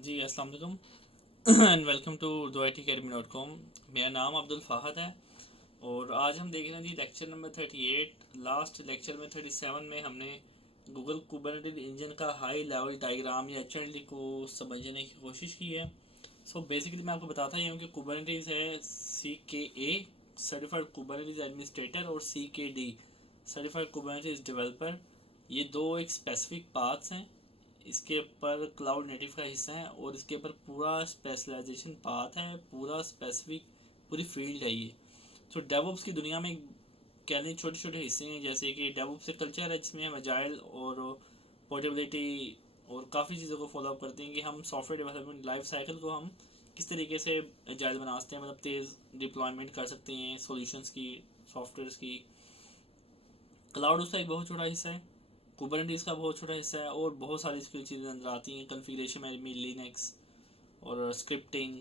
जी अस्सलाम वालेकुम and welcome to duityacademy.com। मेरा नाम अब्दुल फ़ाहद है और आज हम देख रहे हैं जी लेक्चर नंबर 38। लास्ट लेक्चर में 37 में हमने गूगल कुबरनेटिस इंजन का हाई लेवल डायग्राम या एचएलडी को समझने की कोशिश की है। सो बेसिकली मैं आपको बताता ही हूँ कि कुबरनेटिस है CKA सर्टिफाइड कुबरनेटिस एडमिनिस्ट्रेटर और CKD सर्टिफाइड कुबरनेटिस डेवलपर। ये दो एक स्पेसिफिक पाथ्स हैं। इसके ऊपर क्लाउड नेटिव का हिस्सा है और इसके ऊपर पूरा स्पेशलाइजेशन पाथ है, पूरा स्पेसिफिक पूरी फील्ड है ये। तो डेवऑप्स की दुनिया में कह लें छोटे छोटे हिस्से हैं, जैसे कि डेवऑप्स से कल्चर है जिसमें हम एजाइल और पोर्टेबिलिटी और काफ़ी चीज़ों को फॉलो अप करते हैं कि हम सॉफ्टवेयर डेवलपमेंट लाइफ साइकिल को हम किस तरीके से एजाइल बना सकते हैं, मतलब तेज़ डिप्लॉयमेंट कर सकते हैं सॉल्यूशंस की, सॉफ्टवेयर्स की। क्लाउड उसका एक बहुत छोटा हिस्सा है, कुबरनेटिस का बहुत छोटा हिस्सा है और बहुत सारी इसकी चीज़ें अंदर आती हैं। कन्फिग्रेशन में लिनक्स और स्क्रिप्टिंग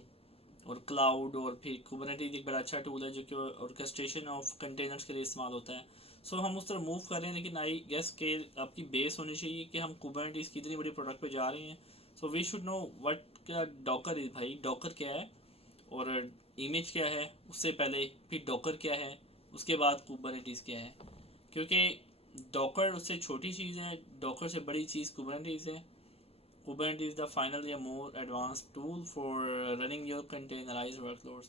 और क्लाउड, और फिर कुबरनेटिस एक बड़ा अच्छा टूल है जो कि ऑर्केस्ट्रेशन ऑफ कंटेनर्स के लिए इस्तेमाल होता है। सो हम उस तरह मूव कर रहे हैं, लेकिन आई गेस के आपकी बेस होनी चाहिए कि हम कुबरनेटिस की इतनी बड़ी प्रोडक्ट पे जा रहे हैं। So we should know what क्या डॉकर इज़। भाई डॉकर क्या है और इमेज क्या है, उससे पहले फिर डॉकर क्या है, उसके बाद कुबरनेटिस क्या है। क्योंकि डॉकर उससे छोटी चीज़ है, डॉकर से बड़ी चीज़ कुबरनेटिस है। Kubernetes is the final या more advanced tool for running your containerized workloads।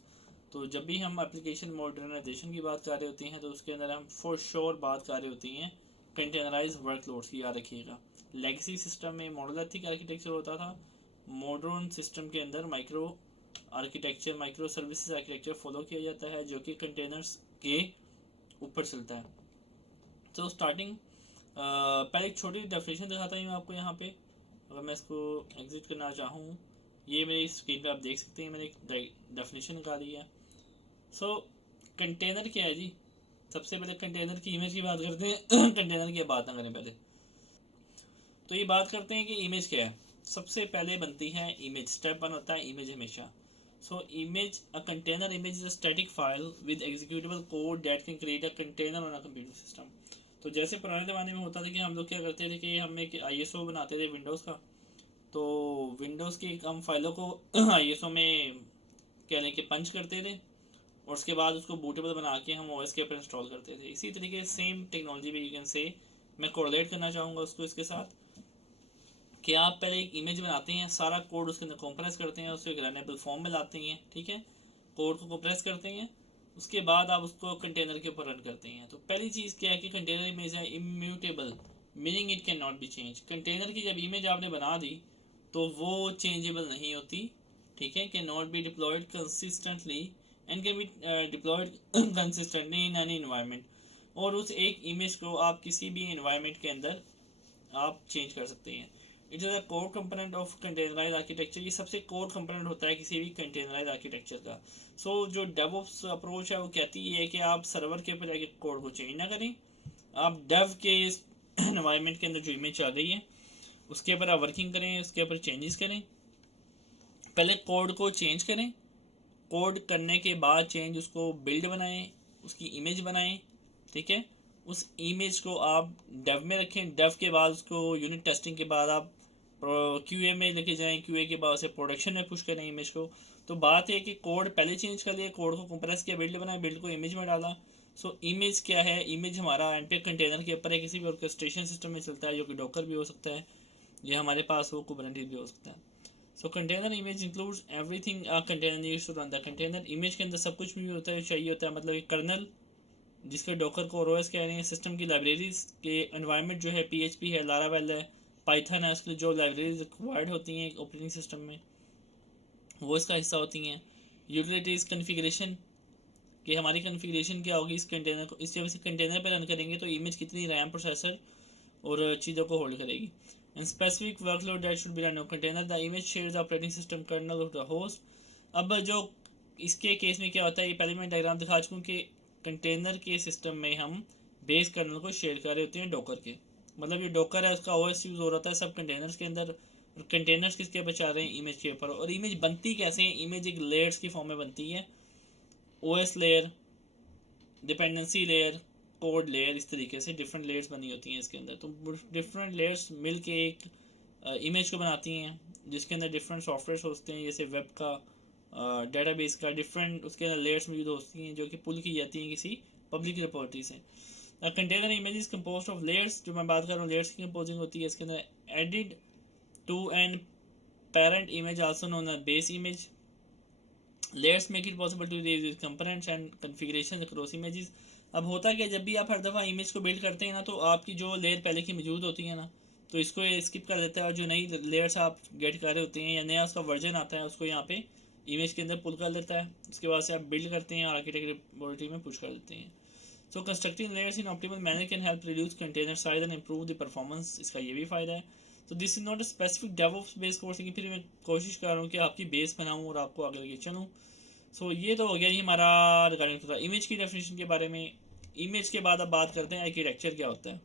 तो जब भी हम एप्लीकेशन मॉडर्नाइजेशन की बात कर रहे होते हैं तो उसके अंदर हम फॉर श्योर बात कर रहे होती हैं कंटेनराइज वर्कलोड्स की। याद रखिएगा, लेगेसी सिस्टम में मॉडलिक आर्किटेक्चर होता था, मॉडर्न सिस्टम के अंदर micro architecture, micro services architecture follow किया जाता है जो कि कंटेनर्स के ऊपर चलता है। तो स्टार्टिंग पहले एक छोटी डेफिनेशन दिखाता हूँ आपको यहाँ पे। अगर मैं इसको एग्जिट करना चाहूँ, ये मेरी स्क्रीन पे आप देख सकते हैं, मैंने एक डेफिनेशन निकाली है। सो कंटेनर क्या है जी। सबसे पहले कंटेनर की इमेज की बात करते हैं कंटेनर की बात ना करें पहले, तो ये बात करते हैं कि इमेज क्या है। सबसे पहले बनती है इमेज, स्टेप वन होता है इमेज हमेशा। So image, a container image is a static file with executable code that can create a container on a computer system. तो जैसे पुराने ज़माने में होता था कि हम लोग क्या करते थे कि हम एक ISO बनाते थे विंडोज़ का। तो विंडोज़ की हम फाइलों को ISO में कह लें कि पंच करते थे और उसके बाद उसको बूटेबल बना के हम OS के ऊपर इंस्टॉल करते थे। इसी तरीके से सेम टेक्नोलॉजी भी यू कैन से मैं कोरिलेट करना चाहूँगा उसको इसके साथ कि आप पहले एक इमेज बनाते हैं, सारा कोड उसके अंदर कंप्रेस करते हैं, उसको एक रनेबल फॉर्म में लाते हैं, ठीक है, कोड को कंप्रेस करते हैं, उसके बाद आप उसको कंटेनर के ऊपर रन करते हैं। तो पहली चीज़ क्या है कि कंटेनर इमेज है immutable, meaning it can not be change. Container की जब इमेज आपने बना दी तो वो चेंजेबल नहीं होती, ठीक है, can not be diploid consistently and can be diploid consistently in any environment. और उस एक इमेज को आप किसी भी इन्वायरमेंट के अंदर आप चेंज कर सकते हैं। It is a core component of containerise architecture. ये सबसे कोर कंपोनेंट होता है किसी भी कंटेनराइज आर्किटेक्चर का। जो डेवऑप्स अप्रोच है वो कहती है कि आप सर्वर के ऊपर जाके कोड को चेंज ना करें, आप डेव के इन्वायरमेंट के अंदर जो इमेज चल रही है उसके ऊपर आप वर्किंग करें, उसके ऊपर चेंजेस करें। पहले कोड को चेंज करें, कोड करने के बाद चेंज उसको बिल्ड बनाएं, उसकी इमेज बनाएं, ठीक है। उस इमेज को आप डेव में रखें, डेव के बाद उसको यूनिट टेस्टिंग के बाद आप QA में लेके जाएं, QA के बाद से प्रोडक्शन में पुश करें इमेज को। तो बात है कि कोड पहले चेंज कर लिया, कोड को कंप्रेस किया, बिल्ड बनाया, बिल्ड को इमेज में डाला। इमेज क्या है, इमेज हमारा एंड पे कंटेनर के ऊपर है, किसी भी ऑर्केस्ट्रेशन सिस्टम में चलता है जो कि डॉकर भी हो सकता है, ये हमारे पास वो कुबरनेटिस भी हो सकता है। Container image includes everything a container needs to run the container. Image के अंदर सब कुछ भी होता है चाहिए होता है, मतलब एक कर्नल जिसके डॉकर को OS कह रहे हैं, सिस्टम की लाइब्रेरीज के एनवायरनमेंट जो है PHP है, लारावेल है, पाइथन है, उसकी जो लाइब्रेरीज रिक्वायर्ड होती हैं ऑपरेटिंग सिस्टम में वो इसका हिस्सा होती हैं। यूटिलिटीज़ कन्फिग्रेशन कि हमारी कन्फिग्रेशन क्या होगी इस कंटेनर को, इस जब इस कंटेनर पर रन करेंगे तो इमेज कितनी रैम प्रोसेसर और चीज़ों को होल्ड करेगी। And specific workload that should be run on container, the image share the operating system kernel of the host. अब जो इसके केस में क्या होता है, ये पहले मैं डायग्राम दिखा चुका हूँ कि कंटेनर के सिस्टम में हम बेस कर्नल को शेयर कर रहे होते हैं डॉकर के, मतलब ये डॉकर है उसका OS यूज़ हो रहा था सब कंटेनर्स के अंदर। कंटेनर्स किसके ऊपर चल रहे हैं, इमेज के ऊपर। और इमेज बनती कैसे है, इमेज एक लेयर्स की फॉर्म में बनती है, OS layer, dependency layer, code layer, इस तरीके से डिफरेंट लेयर्स बनी होती हैं इसके अंदर। तो डिफरेंट लेयर्स मिल के एक इमेज को बनाती हैं जिसके अंदर डिफरेंट सॉफ्टवेयर होते हैं, जैसे वेब का, डेटाबेस का, डिफरेंट उसके अंदर लेयर्स मौजूद होती हैं जो कि पुल की जाती हैं किसी पब्लिक रिपोजिटरी से। Container image is composed of layers, जो मैं बात कर रहा हूँ लेयर्स की कंपोजिंग होती है। इसके अंदर added to an parent image also known as base image. Layers make it possible to use components and configuration across images. अब होता क्या, जब भी आप हर दफ़ा इमेज को बिल्ड करते हैं ना, तो आपकी जो लेयर पहले की मौजूद होती है ना, तो इसको ये स्किप कर देता है, और जो नई लेयर्स आप गेट कर रहे होते हैं या नया उसका वर्जन आता है उसको यहाँ पे इमेज के अंदर पुल कर लेता है। उसके बाद से आप बिल्ड करते हैं और आर्किटेक्ट रिपोजिटरी में पुश कर देते हैं। So constructing layers in optimal manner can help reduce container size and improve the performance. इसका ये भी फ़ायदा है। तो this is not a specific DevOps based course, लेकिन फिर मैं कोशिश कर रहा हूँ कि आपकी बेस बनाऊँ और आपको आगे लेके चलूँ। सो ये तो हो गया ही हमारा रिगार्डिंग टू इमेज की डेफिनेशन के बारे में। इमेज के बाद अब बात करते हैं आर्किटेक्चर क्या होता है।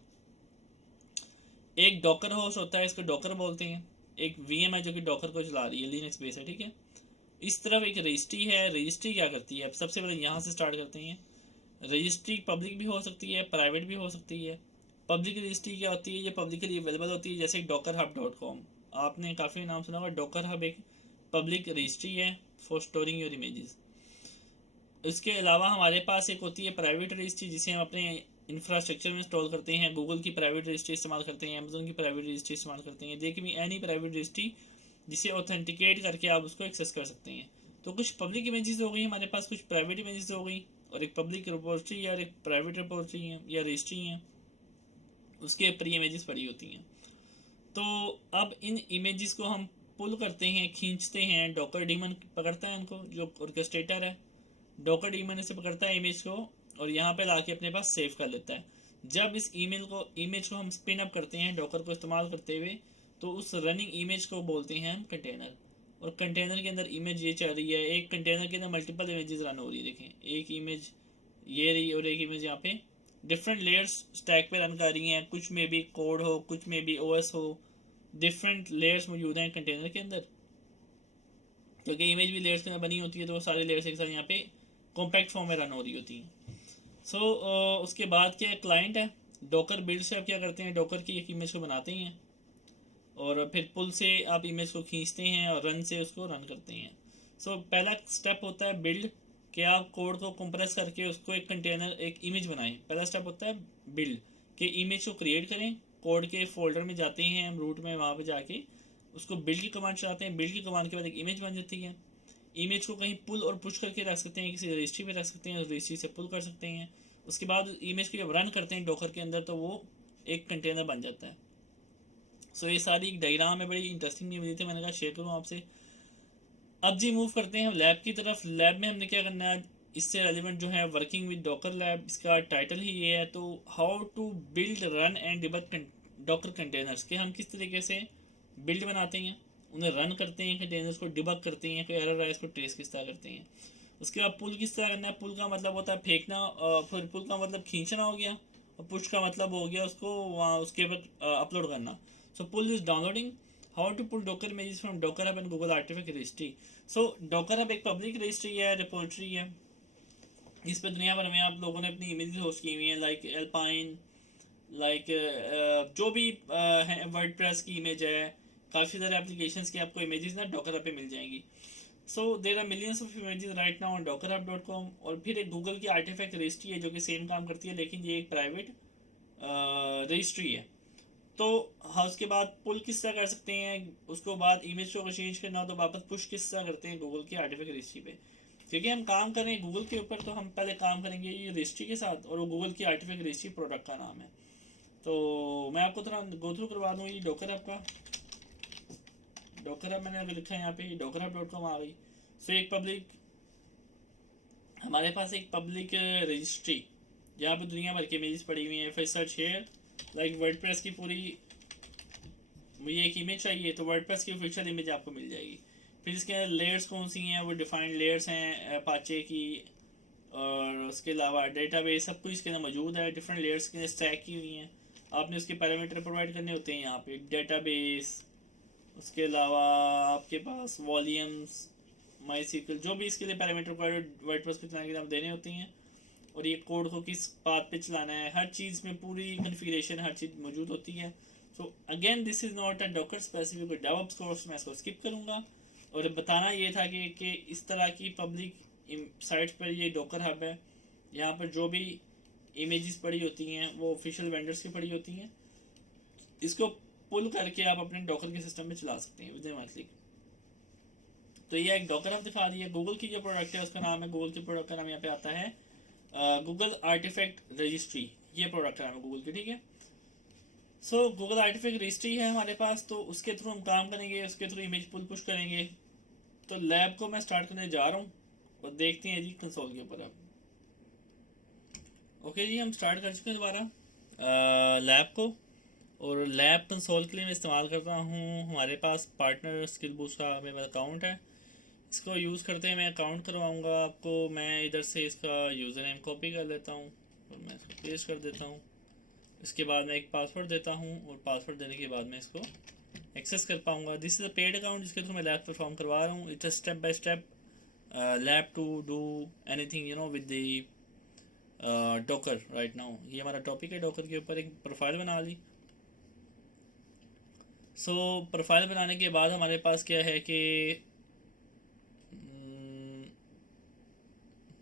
एक डॉकर होस्ट होता है, इसको डॉकर बोलते हैं। एक वीएम है जो कि डॉकर को चला रही है, लिनक्स बेस है, ठीक है। इस तरफ एक रजिस्ट्री है। रजिस्ट्री क्या करती है, अब सबसे पहले यहाँ से स्टार्ट करते हैं। रजिस्ट्री पब्लिक भी हो सकती है, प्राइवेट भी हो सकती है। पब्लिक रजिस्ट्री क्या होती है, ये पब्लिकली अवेलेबल होती है, जैसे dockerhub.com, आपने काफ़ी नाम सुना होगा। डॉकर हब एक पब्लिक रजिस्ट्री है फॉर स्टोरिंग योर इमेजेस। इसके अलावा हमारे पास एक होती है प्राइवेट रजिस्ट्री, जिसे हम अपने इंफ्रास्ट्रक्चर में इंस्टॉल करते हैं। गूगल की प्राइवेट रजिस्ट्री इस्तेमाल करते हैं, अमेजोन की प्राइवेट रजिस्ट्री इस्तेमाल करते हैं। देखिए एनी प्राइवेट रजिस्ट्री जिसे ऑथेंटिकेट करके आप उसको एक्सेस कर सकते हैं। तो कुछ पब्लिक इमेजेस हो गई हमारे पास, कुछ प्राइवेट इमेजेस हो गई, और एक पब्लिक रिपोजिटरी या एक प्राइवेट रिपोजिटरी है या रजिस्ट्री है, उसके ऊपर ये इमेजेस पड़ी होती हैं। तो अब इन इमेजेस को हम पुल करते हैं, खींचते हैं। डॉकर डीमन पकड़ता है इनको, जो ऑर्केस्ट्रेटर है। डॉकर डीमन इसे पकड़ता है इमेज को, और यहाँ पे लाके अपने पास सेव कर लेता है। जब इस इमेज को हम स्पिन अप करते हैं डॉकर को इस्तेमाल करते हुए, तो उस रनिंग इमेज को बोलते हैं हम कंटेनर। और कंटेनर के अंदर इमेज ये चल रही है, एक कंटेनर के अंदर मल्टीपल इमेजेस रन हो रही है। देखें एक इमेज ये रही और एक इमेज यहाँ पे डिफरेंट लेयर्स स्टैक पे रन कर रही हैं। कुछ में भी कोड हो, कुछ में भी ओएस हो, डिफरेंट लेयर्स मौजूद हैं कंटेनर के अंदर, क्योंकि इमेज भी लेयर्स के अंदर बनी होती है, तो वो सारे लेयर्स एक साथ यहाँ पे कॉम्पैक्ट फॉर्म में रन हो रही होती हैं। सो उसके बाद क्या क्लाइंट है, डॉकर बिल्ड से आप क्या करते हैं, डॉकर की एक इमेज को बनाते हैं, और फिर पुल से आप इमेज को खींचते हैं और रन से उसको रन करते हैं। सो पहला स्टेप होता है बिल्ड, कि आप कोड को कंप्रेस करके उसको एक कंटेनर, एक इमेज बनाएं। पहला स्टेप होता है बिल्ड, कि इमेज को क्रिएट करें। कोड के फोल्डर में जाते हैं हम, रूट में, वहाँ पे जाके उसको बिल्ड की कमांड चलाते हैं। बिल्ड की कमांड के बाद एक इमेज बन जाती है। इमेज को कहीं पुल और पुश करके रख सकते हैं, किसी रजिस्ट्री पे रख सकते हैं, रजिस्ट्री से पुल कर सकते हैं। उसके बाद इमेज को जब रन करते हैं डॉकर के अंदर, तो वो एक कंटेनर बन जाता है। सो ये सारी एक डायग्राम है, बड़ी इंटरेस्टिंग मिली थी, मैंने कहा शेयर करूँ आपसे। अब जी मूव करते हैं हम लैब की तरफ। लैब में हमने क्या करना है, इससे रेलिवेंट जो है वर्किंग विद डॉकर लैब, इसका टाइटल ही ये है। तो how to build, run and debug Docker containers, के हम किस तरीके से बिल्ड बनाते हैं, उन्हें रन करते हैं कंटेनर्स को, डिबग करते हैं, कोई एरर आए इसको ट्रेस किस तरह करते हैं। उसके बाद पुल किस तरह करना है। पुल का मतलब होता है फेंकना, फिर पुल का मतलब खींचना हो गया, और पुश का मतलब हो गया उसको वहाँ उसके ऊपर अपलोड करना। So pull is downloading. How to pull docker images from Docker Hub and Google artifact registry. So Docker Hub एक पब्लिक रजिस्ट्री है, रिपोजिटरी है, जिस पर दुनिया भर में आप लोगों ने अपनी इमेजेस होस्ट की हुई हैं, लाइक एल्पाइन, लाइक जो भी है, वर्डप्रेस की इमेज है, काफ़ी सारे एप्लीकेशंस की आपको इमेजेस ना डॉकर हब पे मिल जाएंगी। So there are millions of images right now on dockerhub.com। और फिर एक गूगल की आर्टिफैक्ट रजिस्ट्री है जो कि सेम काम करती है, लेकिन ये एक प्राइवेट रजिस्ट्री है। तो हाँ, उसके बाद पुल किस तरह कर सकते हैं, उसको बाद इमेज को चेंज करना हो तो वापस पुश किस तरह करते हैं गूगल की आर्टिफैक्ट रजिस्ट्री पे। क्योंकि हम काम कर रहे हैं गूगल के ऊपर, तो हम पहले काम करेंगे ये रजिस्ट्री के साथ, और वो गूगल की आर्टिफैक्ट रजिस्ट्री प्रोडक्ट का नाम है। तो मैं आपको थोड़ा गो थ्रू करवा दूँ। ये डॉकर ऐप का, डॉकर ऐप मैंने अभी लिखा है यहाँ पे, dockerhub.com आ गई। सो एक पब्लिक, हमारे पास एक पब्लिक रजिस्ट्री जहाँ पे दुनिया भर की इमेजेस पड़ी हुई हैं। फिर सर्च हेयर, लाइक वर्डप्रेस की पूरी, मुझे एक इमेज चाहिए तो वर्डप्रेस की ऑफिशियल इमेज आपको मिल जाएगी। फिर इसके लेयर्स कौन सी हैं, वो डिफाइंड लेयर्स हैं अपाचे की, और उसके अलावा डेटाबेस सब कुछ इसके अंदर मौजूद है। डिफरेंट लेयर्स के स्टैक की हुई हैं, आपने उसके पैरामीटर प्रोवाइड करने होते हैं यहाँ पे, डेटाबेस, उसके अलावा आपके पास वॉल्यूम्स, माई सीक्वल, जो भी इसके लिए पैरामीटर वर्डप्रेस को चलाने के लिए आप देने होते हैं, और ये कोड को किस पाथ पे चलाना है, हर चीज़ में पूरी कन्फिगरेशन हर चीज़ मौजूद होती है। So again this is not a Docker specific DevOps course, मैं इसको स्किप करूँगा। और बताना ये था कि इस तरह की पब्लिक साइट्स पर ये डॉकर हब है, यहाँ पर जो भी इमेजेस पड़ी होती हैं वो ऑफिशियल वेंडर्स की पड़ी होती हैं, इसको पुल करके आप अपने डॉकर के सिस्टम में चला सकते हैं विद इन क्लिक। तो ये एक डॉकर हब दिखा दी है। गूगल की जो प्रोडक्ट है उसका नाम है, गूगल के प्रोडक्ट का नाम यहाँ पे आता है गूगल आर्टिफैक्ट रजिस्ट्री, ये प्रोडक्ट का नाम है गूगल की, ठीक है। सो गूगल आर्टिफैक्ट रजिस्ट्री है हमारे पास, तो उसके थ्रू हम काम करेंगे, उसके थ्रू इमेज पुल पुश करेंगे। तो लैब को मैं स्टार्ट करने जा रहा हूँ और देखते हैं जी कंसोल के ऊपर अब। ओके जी, हम स्टार्ट कर चुके हैं दोबारा लैब को। और लैब कंसोल के लिए मैं इस्तेमाल कर रहा हूँ, हमारे पास पार्टनर स्किल बूस्ट का मेरा अकाउंट है, इसको यूज़ करते हैं। मैं अकाउंट करवाऊँगा आपको, मैं इधर से इसका यूज़र नेम कॉपी कर लेता हूँ और मैं इसको पेस्ट कर देता हूँ। इसके बाद मैं एक पासवर्ड देता हूँ और पासवर्ड देने के बाद मैं इसको एक्सेस कर पाऊँगा। This is a paid account जिसके थ्रू मैं लैब परफॉर्म करवा रहा हूँ। It's a step by step lab to do anything you know with the Docker right now. ये हमारा टॉपिक है, डॉकर के ऊपर एक प्रोफाइल बना ली। सो प्रोफाइल बनाने के बाद हमारे पास क्या है कि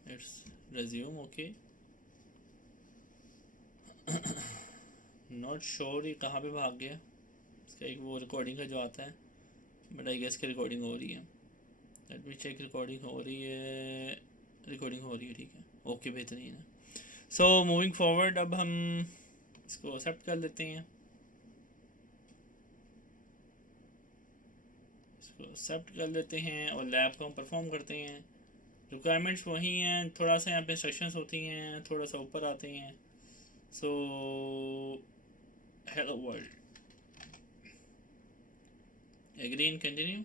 it's resume, okay. Not sure ये कहाँ पे भाग गया, इसका एक वो रिकॉर्डिंग का जो आता है, बट आई गेस की रिकॉर्डिंग हो रही है। लेट मी चेक, रिकॉर्डिंग हो रही है, रिकॉर्डिंग हो रही है, ठीक है, ओके, बेहतरीन है। सो मूविंग फॉरवर्ड, अब हम इसको एक्सेप्ट कर लेते हैं, इसको एक्सेप्ट कर लेते हैं और लैब को हम परफॉर्म करते हैं। रिक्वायरमेंट्स वही हैं, थोड़ा सा यहाँ पे इंस्ट्रक्शंस होती हैं, थोड़ा सा ऊपर आते हैं। So hello world, agree and continue.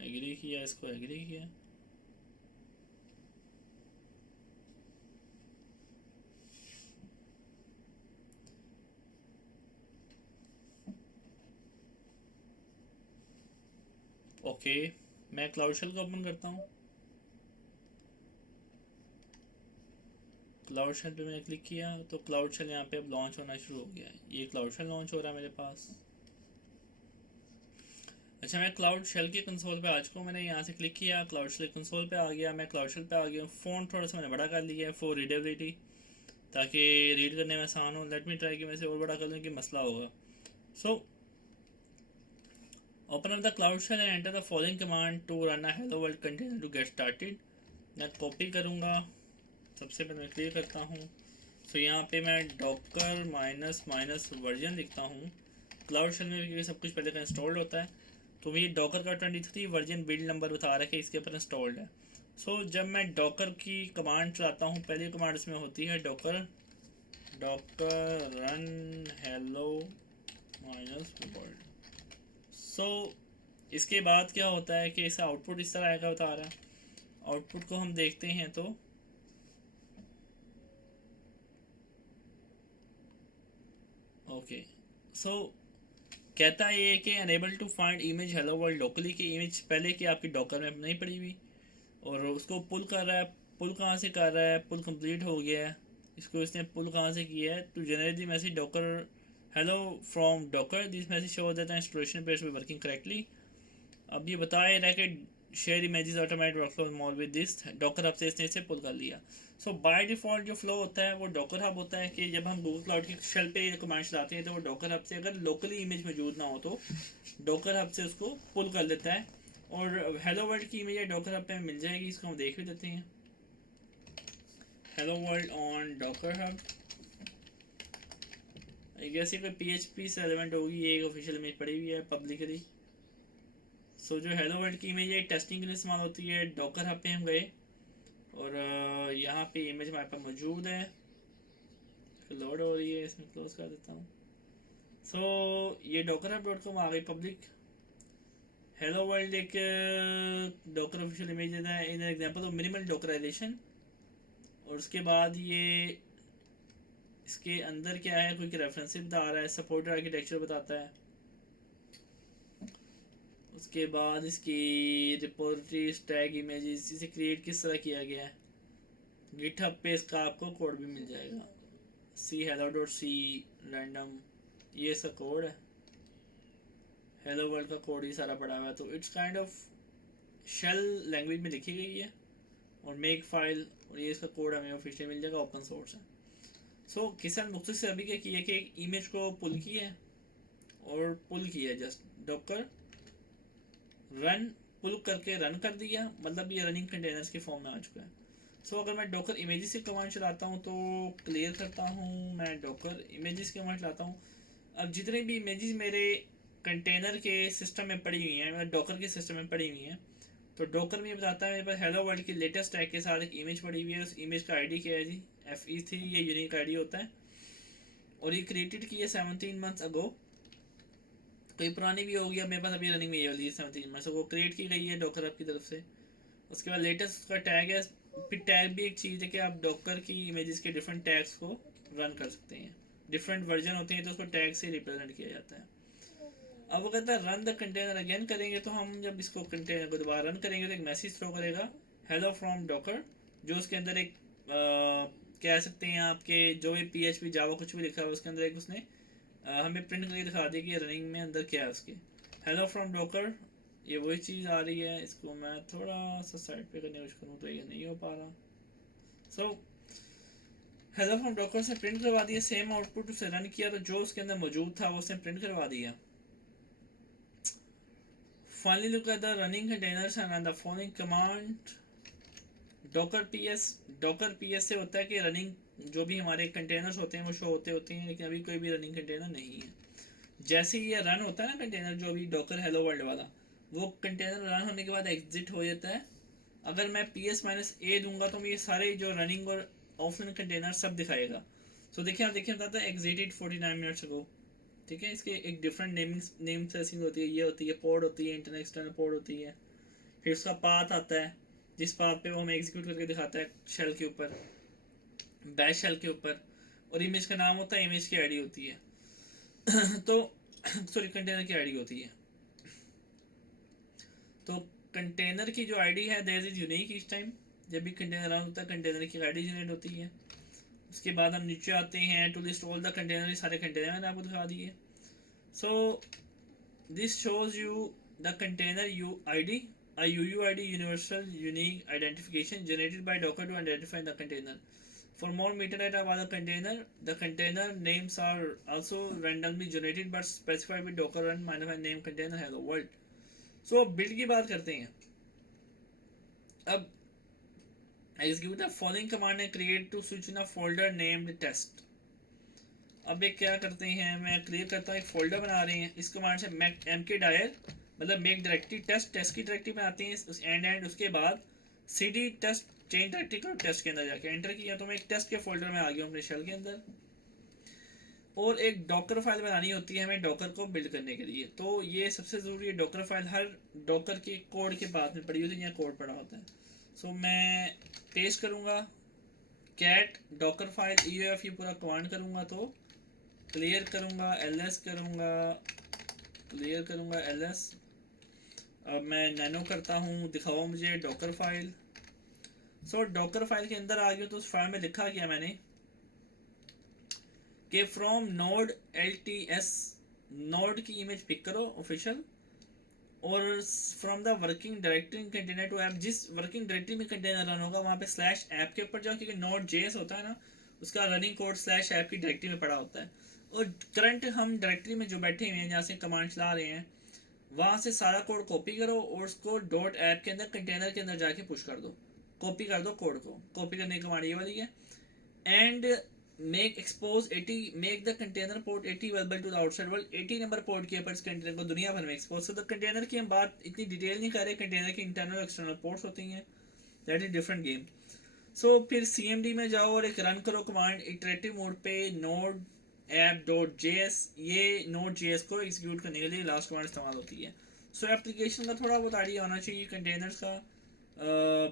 Agree किया, इसको एग्री किया। ओके, मैं क्लाउड शेल को ओपन करता हूँ। क्लाउड शेल पे मैंने क्लिक किया तो क्लाउड शेल यहाँ पे अब लॉन्च होना शुरू हो गया है। ये क्लाउड शेल लॉन्च हो रहा है मेरे पास। अच्छा, मैं क्लाउड शेल के कंसोल पे आ चुका हूँ, मैंने यहाँ से क्लिक किया, क्लाउड शेल कंसोल पे आ गया, मैं क्लाउड शेल पे आ गया हूँ। फ़ोन थोड़ा सा मैंने बड़ा कर लिया है फॉर रीडेबिलिटी, ताकि रीड करने में आसान हो। लेट मी ट्राई कि मैं इसे और बड़ा कर लूँ कि मसला होगा। So open up the cloud shell and enter the following command to run a hello world container to get started. मैं कॉपी करूँगा, सबसे पहले मैं क्लियर करता हूँ। सो यहाँ पे मैं डॉकर माइनस माइनस वर्जन लिखता हूँ। क्लाउड शेल में भी सब कुछ पहले का इंस्टॉल्ड होता है, तो ये डॉकर का 23 वर्जन बिल्ड नंबर बता रहा है कि इसके ऊपर इंस्टॉल्ड है। सो जब मैं डॉकर की कमांड चलाता हूँ, पहली कमांड इसमें होती है docker run hello minus world. So इसके बाद क्या होता है कि इसका आउटपुट इस तरह आएगा, बता रहा है। आउटपुट को हम देखते हैं तो ओके, सो कहता है ये कि unable to find image hello world locally की इमेज पहले की आपकी डॉकर में नहीं पड़ी हुई, और उसको पुल कर रहा है। पुल कहाँ से कर रहा है, पुल कंप्लीट हो गया है। इसको इसने पुल कहाँ से किया है, to generate the message Docker hello from Docker, this message show that the installation page be working correctly. अब ये बता रहा है कि share images automatic workflow more with this Docker hub से इसने इसे पुल कर लिया। सो बाय डिफ़ॉल्ट जो फ्लो होता है वो डॉकर हब होता है कि जब हम गूगल क्लाउड की शेल पे कमांड चलाते हैं तो वो डॉकर हब से, अगर लोकली इमेज मौजूद ना हो तो डॉकर हब से उसको पुल कर लेता है। और हेलो वर्ल्ड की इमेज डॉकर हब पे मिल जाएगी, इसको हम देख भी देते हैं। Hello world on Docker hub, I guess ये कोई PHP से रेलेवेंट होगी, ये एक ऑफिशियल इमेज पड़ी हुई है पब्लिकली। सो जो हेलो वर्ल्ड की इमेज है टेस्टिंग के लिए इस्तेमाल होती है। डॉकर हब पे हम गए और यहाँ पे इमेज हमारे पास मौजूद है, लोड हो रही है, इसमें क्लोज कर देता हूँ। सो ये डॉकर हब .com आ गई पब्लिक। हेलो वर्ल्ड एक डॉकर ऑफिशियल इमेज है इन एग्जांपल ऑफ मिनिमल डॉकराइजेशन। और उसके बाद ये इसके अंदर क्या है, कोई रेफरेंस बता रहा है, सपोर्टेड आर्किटेक्चर बताता है। उसके बाद इसकी रिपोजिटरी टैग इमेजेस, इसे क्रिएट किस तरह किया गया है, गिटहब पे इसका आपको कोड भी मिल जाएगा, see hello dot C random, ये इसका कोड है, हेलो वर्ल्ड का कोड ही सारा पड़ा हुआ है। तो it's kind of shell language में लिखी गई है, और मेक फाइल, और ये इसका कोड हमें ऑफिशियली मिल जाएगा, ओपन सोर्स है। सो किसान मुख्तर से अभी क्या किया कि एक इमेज को पुल किया है, और पुल किया जस्ट डॉकर रन, पुल करके रन कर दिया, मतलब ये रनिंग कंटेनर्स के फॉर्म में आ चुका है। सो अगर मैं डॉकर इमेजेस की कमांड चलाता हूँ तो क्लियर करता हूँ, मैं डॉकर इमेजेस की कमांड चलाता हूँ। अब जितने भी इमेजेस मेरे कंटेनर के सिस्टम में पड़ी हुई हैं, मतलब डॉकर के सिस्टम में पड़ी हुई हैं, तो डॉकर में बताता है मेरे पास हेलो वर्ल्ड की लेटेस्ट टैग के साथ एक इमेज पड़ी हुई है। उस इमेज का आईडी क्या है जी, FE3, ये यूनिक आईडी होता है, और ये क्रिएटेड की है 17 मंथ्स अगो। कोई पुरानी भी होगी, अब मेरे पास अभी रनिंग में ये वाली 17 मंथ्स वो क्रिएट की गई है डॉकर की तरफ से। उसके बाद लेटेस्ट उसका टैग है। फिर टैग भी एक चीज़ है कि आप डॉकर की इमेजेस के डिफरेंट टैग्स को रन कर सकते हैं, डिफरेंट वर्जन होते हैं तो उसको टैग से रिप्रेजेंट किया जाता है। अब वो कहता है रन द कंटेनर अगेन करेंगे, तो हम जब इसको कंटेनर को दोबारा रन करेंगे तो एक मैसेज थ्रो करेगा, हेलो फ्रॉम डॉकर, जो उसके अंदर एक कह सकते हैं आपके जो भी PHP जावा कुछ भी लिखा है उसके अंदर एक उसने हमें प्रिंट करके दिखा दी कि रनिंग में अंदर क्या है उसके, हेलो फ्रॉम डॉकर, ये वही चीज़ आ रही है। इसको मैं थोड़ा सा साइड पे करने की कोशिश करूँ तो ये नहीं हो पा रहा। सो हेलो फ्रॉम डॉकर से प्रिंट करवा दिया, सेम आउटपुट उसे रन किया तो जो उसके अंदर मौजूद था वो उसने प्रिंट करवा दिया। Finally look at the running containers and the following command Docker PS से होता है कि रनिंग जो भी हमारे कंटेनर्स होते हैं वो शो होते हैं, लेकिन अभी कोई भी रनिंग कंटेनर नहीं है। जैसे ही ये रन होता है ना कंटेनर, जो भी डॉकर हेलो वर्ल्ड वाला, वो कंटेनर रन होने के बाद एग्जिट हो जाता है। अगर मैं PS-A दूंगा तो ये सारे जो रनिंग और ऑफलाइन कंटेनर सब दिखाएगा। सो देखिए, आप देखिए बताता है एग्जिटेड 49 मिनट्स अगो, ठीक है। इसके एक डिफरेंट नेम सेसिंग होती है, ये होती है पोर्ट होती है, इंटरनल एक्सटर्नल पोर्ट होती है। फिर उसका पाथ आता है, जिस पाथ पे वो हमें एग्जीक्यूट करके दिखाता है शेल के ऊपर, बैश शेल के ऊपर, और इमेज का नाम होता है, इमेज की आईडी होती है तो सॉरी, कंटेनर की आईडी होती है। तो कंटेनर की जो आईडी है that is unique each time, जब भी कंटेनर रन होता है कंटेनर की आईडी जनरेट होती है। उसके बाद हम नीचे आते हैं to list all the container, सारे कंटेनर मैंने आपको दिखा दिए। So this shows you the container you ID, a UUID universal unique identification generated by Docker to identify the container. For more metadata about the container names are also randomly generated but specified with Docker run -name container hello world. So build की बात करते हैं। अब execute the following command and create to switch in a folder named test. अब एक क्या करते हैं, मैं क्रिएट करता हूँ, एक फोल्डर बना रहे हैं इस कमांड से, mkdir मतलब मेक डायरेक्टरी टेस्ट की डायरेक्टरी बनाते हैं उस एंड उसके बाद cd टेस्ट चेंज डायरेक्टरी करो, टेस्ट के अंदर जाके एंटर किया तो मैं एक टेस्ट के फोल्डर में आ गया अपने शेल के अंदर। और एक डॉकर फाइल बनानी होती है हमें डॉकर को बिल्ड करने के लिए, तो ये सबसे ज़रूरी है। डॉकर फाइल हर डॉकर के कोड के बाद में पड़ी होती है, यहाँ कोड पड़ा होता है। सो मैं पेस्ट करूँगा कैट डॉकर फाइल EOF, ये पूरा कमांड करूँगा तो क्लियर करूँगा ls करूँगा, क्लियर करूँगा ls। अब मैं नैनो करता हूँ, दिखाओ मुझे डॉकर फाइल। सो डॉकर फाइल के अंदर आ गया, तो उस फाइल में लिखा क्या मैंने कि फ्रॉम नोड LTS, नोड की इमेज पिक करो ऑफिशियल, और from the working directory container to app, जिस वर्किंग डायरेक्टरी में कंटेनर रन होगा वहाँ पे /ऐप के ऊपर जाओ, क्योंकि नोड JS होता है ना, उसका रनिंग कोड /ऐप की डायरेक्टरी में पड़ा होता है। और करंट हम डायरेक्टरी में जो बैठे हुए हैं जहाँ से कमांड चला रहे हैं, वहाँ से सारा कोड कॉपी करो और उसको .ऐप के अंदर कंटेनर के अंदर जाके पुश कर दो, कॉपी कर दो कोड को। कॉपी करने की कमांड ये वाली है, and make expose 80, make the container port 80 available to the outside world. 80 number port के ऊपर इस कंटेनर को दुनिया भर में एक्सपोज। सो द कंटेनर की हम बात इतनी डिटेल नहीं कर रहे, कंटेनर की इंटरनल एक्सटर्नल पोर्ट्स होती हैं, दैट इज डिफरेंट गेम। सो फिर CMD में जाओ और एक रन करो कमांड इटरेटिव मोड पे नोड app.js, ये Node.js को एग्जीक्यूट करने के लिए लास्ट कमांड इस्तेमाल होती है। सो एप्लीकेशन का थोड़ा बहुत आइडिया होना चाहिए कंटेनर्स का,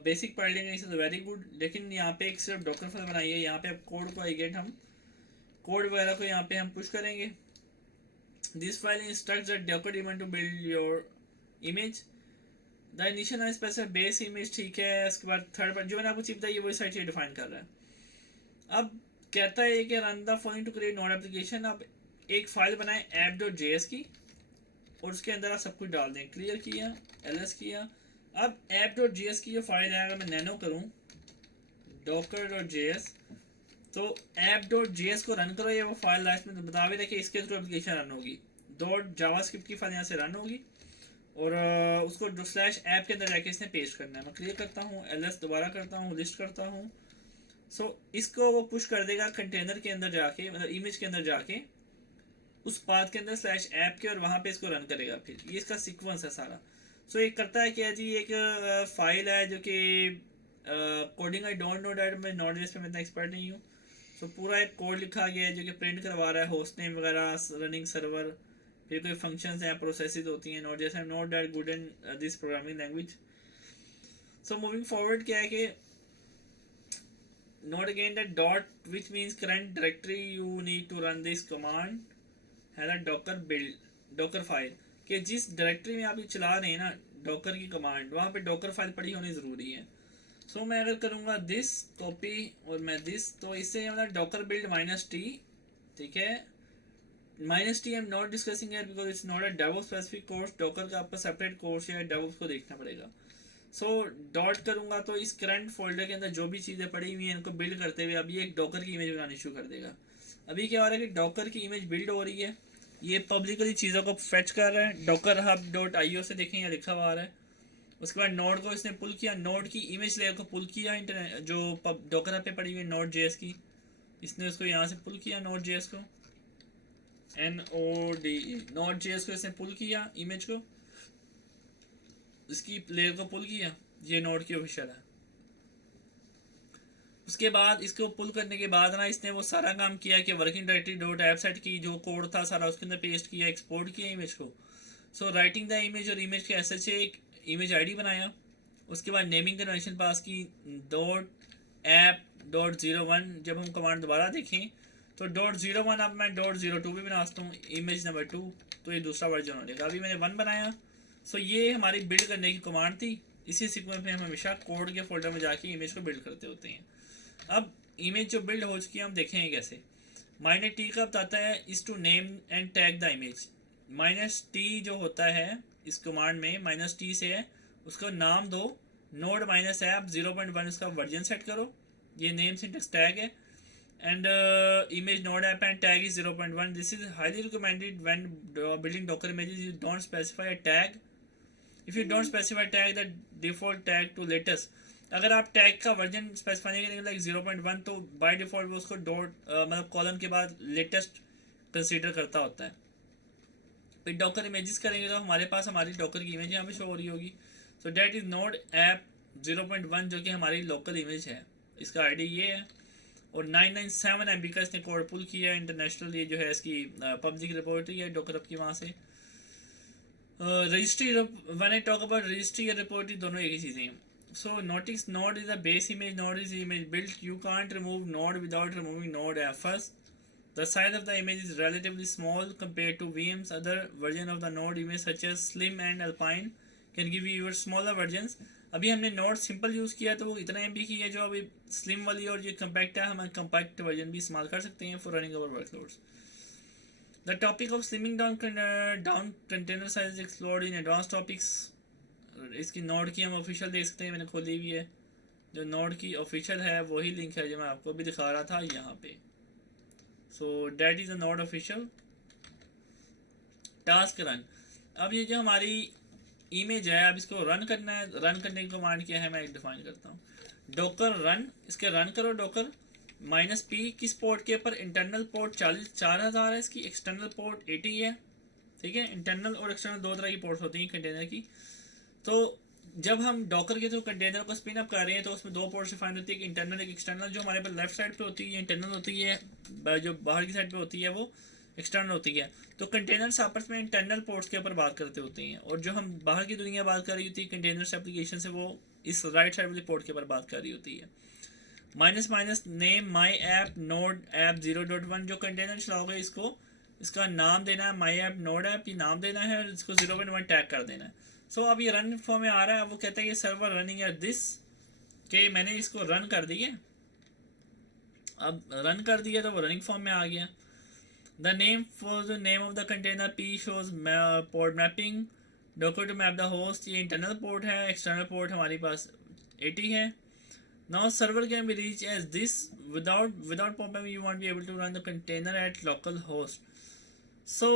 बेसिक पढ़ लेंगे इसे तो वेरी गुड। लेकिन यहाँ पे एक सिर्फ डॉकर फाइल बनाई है, यहाँ पे कोड को आई गेट, हम कोड वगैरह को यहाँ पे हम पुश करेंगे। This file instructs the Docker daemon to build your image, the initial unspecified base image, ठीक है। उसके बाद थर्ड पर जो मैंने आपको चीज बताई वही साइट ये डिफाइन कर रहा है। अब कहता है कि run the following to create node application. अब एक फाइल बनाए app.js की और उसके अंदर आप सब कुछ डाल दें। क्लियर किया, ls किया। अब app.js की जो फाइल है अगर मैं नैनो करूँ docker.js तो app.js को रन करो, ये वो फाइल लास्ट में बता भी रहे कि इसके थ्रू एप्लीकेशन रन होगी। .javascript की फाइल यहाँ से रन होगी और उसको /ऐप के अंदर जाके इसने पेस्ट करना है। मैं क्लियर करता हूँ, ls दोबारा करता हूँ, लिस्ट करता हूँ। सो इसको वो पुश कर देगा कंटेनर के अंदर जाके, मतलब इमेज के अंदर जाके उस पाथ के अंदर /ऐप के, और वहाँ पे इसको रन करेगा। फिर ये इसका सीक्वेंस है सारा। सो एक करता है क्या जी, एक फाइल है जो कि coding I don't know that, मैं नॉट.जेएस पे मैं इतना एक्सपर्ट नहीं हूँ। सो पूरा एक कोड लिखा गया है जो कि प्रिंट करवा रहा है होस्ट नेम वगैरह, रनिंग सर्वर, फिर कोई फंक्शंस हैं, प्रोसेसेस होती हैं। नॉट जैसे not that good in this programming language. So moving forward क्या है कि note again that dot which means current directory you need to run this command है the docker build docker file, कि जिस directory में आप ये चला रहे हैं ना डॉकर की कमांड, वहाँ पे डॉकर फाइल पड़ी होनी ज़रूरी है। सो मैं अगर करूँगा दिस कॉपी और मैं दिस, तो इससे मतलब डॉकर बिल्ड -t, ठीक है। -t I am not discussing here because it's not a DevOps specific course. Docker का आपका सेपरेट कोर्स या डेवऑप्स को देखना पड़ेगा। सो डॉट करूँगा तो इस करंट फोल्डर के अंदर जो भी चीज़ें पड़ी हुई हैं इनको बिल्ड करते हुए अभी एक डॉकर की इमेज बनानी शुरू कर देगा। अभी क्या हो रहा है कि डॉकर की इमेज बिल्ड हो रही है, ये पब्लिकली चीज़ों को फेच कर रहा है। डॉकर hub.io से देखें यहाँ लिखा हुआ आ रहा है। उसके बाद नोड को इसने पुल किया, नोड की इमेज लेयर को पुल किया, इंटरनेट जो डॉकर हब पे पड़ी हुई है Node.js की, इसने उसको यहाँ से पुल किया Node.js को, Node.js को इसने पुल किया इमेज को, इसकी लेयर को पुल किया, ये नोड की ऑफिशियल है। उसके बाद इसको पुल करने के बाद ना इसने वो सारा काम किया कि वर्किंग डायरेक्टरी .appset की जो कोड था सारा उसके अंदर पेस्ट किया, एक्सपोर्ट किया इमेज को। सो राइटिंग द इमेज, और इमेज के एसएच एक इमेज आईडी बनाया। उसके बाद नेमिंग कन्वेंशन पास की .app.01। जब हम कमांड दोबारा देखें तो .01 अब मैं .02 भी बना सकता हूँ, इमेज नंबर 2, तो ये दूसरा वर्जन हो जाएगा। अभी मैंने 1 बनाया। सो ये हमारी बिल्ड करने की कमांड थी। इसी सीक्वेंस में हम हमेशा कोड के फोल्डर में जाके इमेज को बिल्ड करते होते हैं। अब इमेज जो बिल्ड हो चुकी है हम देखेंगे कैसे। -t का बताता है is to name and tag the image. -t जो होता है इस कमांड में -t से है, उसको नाम दो नोड -app 0.1, उसका वर्जन सेट करो, ये नेम सिंटेक्स टैग है। And image node app and tag is 0.1। This is highly recommended when building Docker images. You don't specify a tag. If you don't specify tag the default tag to latest. अगर आप tag का version specify नहीं करेंगे like 0.1 तो by default वो उसको dot मतलब column के बाद लेटेस्ट कंसीडर करता होता है। फिर डॉकर इमेजेस करेंगे तो हमारे पास हमारी डॉकर की इमेज यहाँ पे शो हो रही होगी। So that is node app 0.1 जो कि हमारी लोकल इमेज है, इसका आईडी ये है। और 997 MB का इसने कोड पुल किया इंटरनेशनल, ये जो है इसकी पब्लिक रिपोर्टरी है डॉकर की वहाँ से। Registry when I talk about registry या रिपोर्टरी दोनों एक ही चीज़ें हैं। So notice node is a base image, node is image built, you can't remove node without removing node app first. The size of the image is relatively small compared to VM's other version of the Node image such as Slim and Alpine can give you your smaller versions। अभी हमने Node simple use किया तो वो इतना MB की है, जो अभी Slim वाली और ये कम्पैक्ट है, हम कम्पैक्ट वर्जन भी इस्तेमाल कर सकते हैं for running our workloads. The topic of slimming down container size explored in advanced topics। इसकी Node की हम ऑफिशियल देख सकते हैं, मैंने खोली हुई है। जो Node की ऑफिशियल है वही लिंक है जो मैं आपको अभी दिखा रहा था यहाँ पे। So that is a not official task run. अब ये जो हमारी इमेज है अब इसको रन करना है। रन करने की कमांड क्या है मैं डिफाइन करता हूँ। डॉकर रन, इसके रन करो डॉकर -p किस पोर्ट के ऊपर, इंटरनल पोर्ट 4000 है इसकी, एक्सटर्नल पोर्ट 80 है, ठीक है। इंटरनल और एक्सटर्नल दो तरह की पोर्ट्स होती हैं कंटेनर की। तो जब हम डॉकर के थ्रू कंटेनर को स्पिन अप कर रहे हैं तो उसमें दो पोर्ट्स डिफाइन होती है, एक इंटरनल एक एक्सटर्नल। जो हमारे पास लेफ्ट साइड पे होती है इंटरनल होती है, जो बाहर की साइड पे होती है वो एक्सटर्नल होती है। तो कंटेनर्स आपस में इंटरनल पोर्ट्स के ऊपर बात करते होते हैं, और जो हम बाहर की दुनिया बात कर रही होती है कंटेनर्स एप्लीकेशन से, वो इस राइट साइड वाली पोर्ट के ऊपर बात कर रही होती है। -- Name my app node app 0.1। जो कंटेनर चलाओगे इसको इसका नाम देना है माई ऐप नोड ऐप, ये नाम देना है और इसको 0.1 टैग कर देना है। सो अब ये रन फॉर्म में आ रहा है। अब वो कहता है कि सर्वर रनिंग एट दिस, कि मैंने इसको रन कर दिया। अब रन कर दिया तो वो रनिंग फॉर्म में आ गया। The name for the name of the container P shows port mapping doctor to map the host. ये इंटरनल पोर्ट है, एक्सटर्नल पोर्ट हमारे पास 80 है। Now server can be reach as this without pop you want be able to run the container at local host. So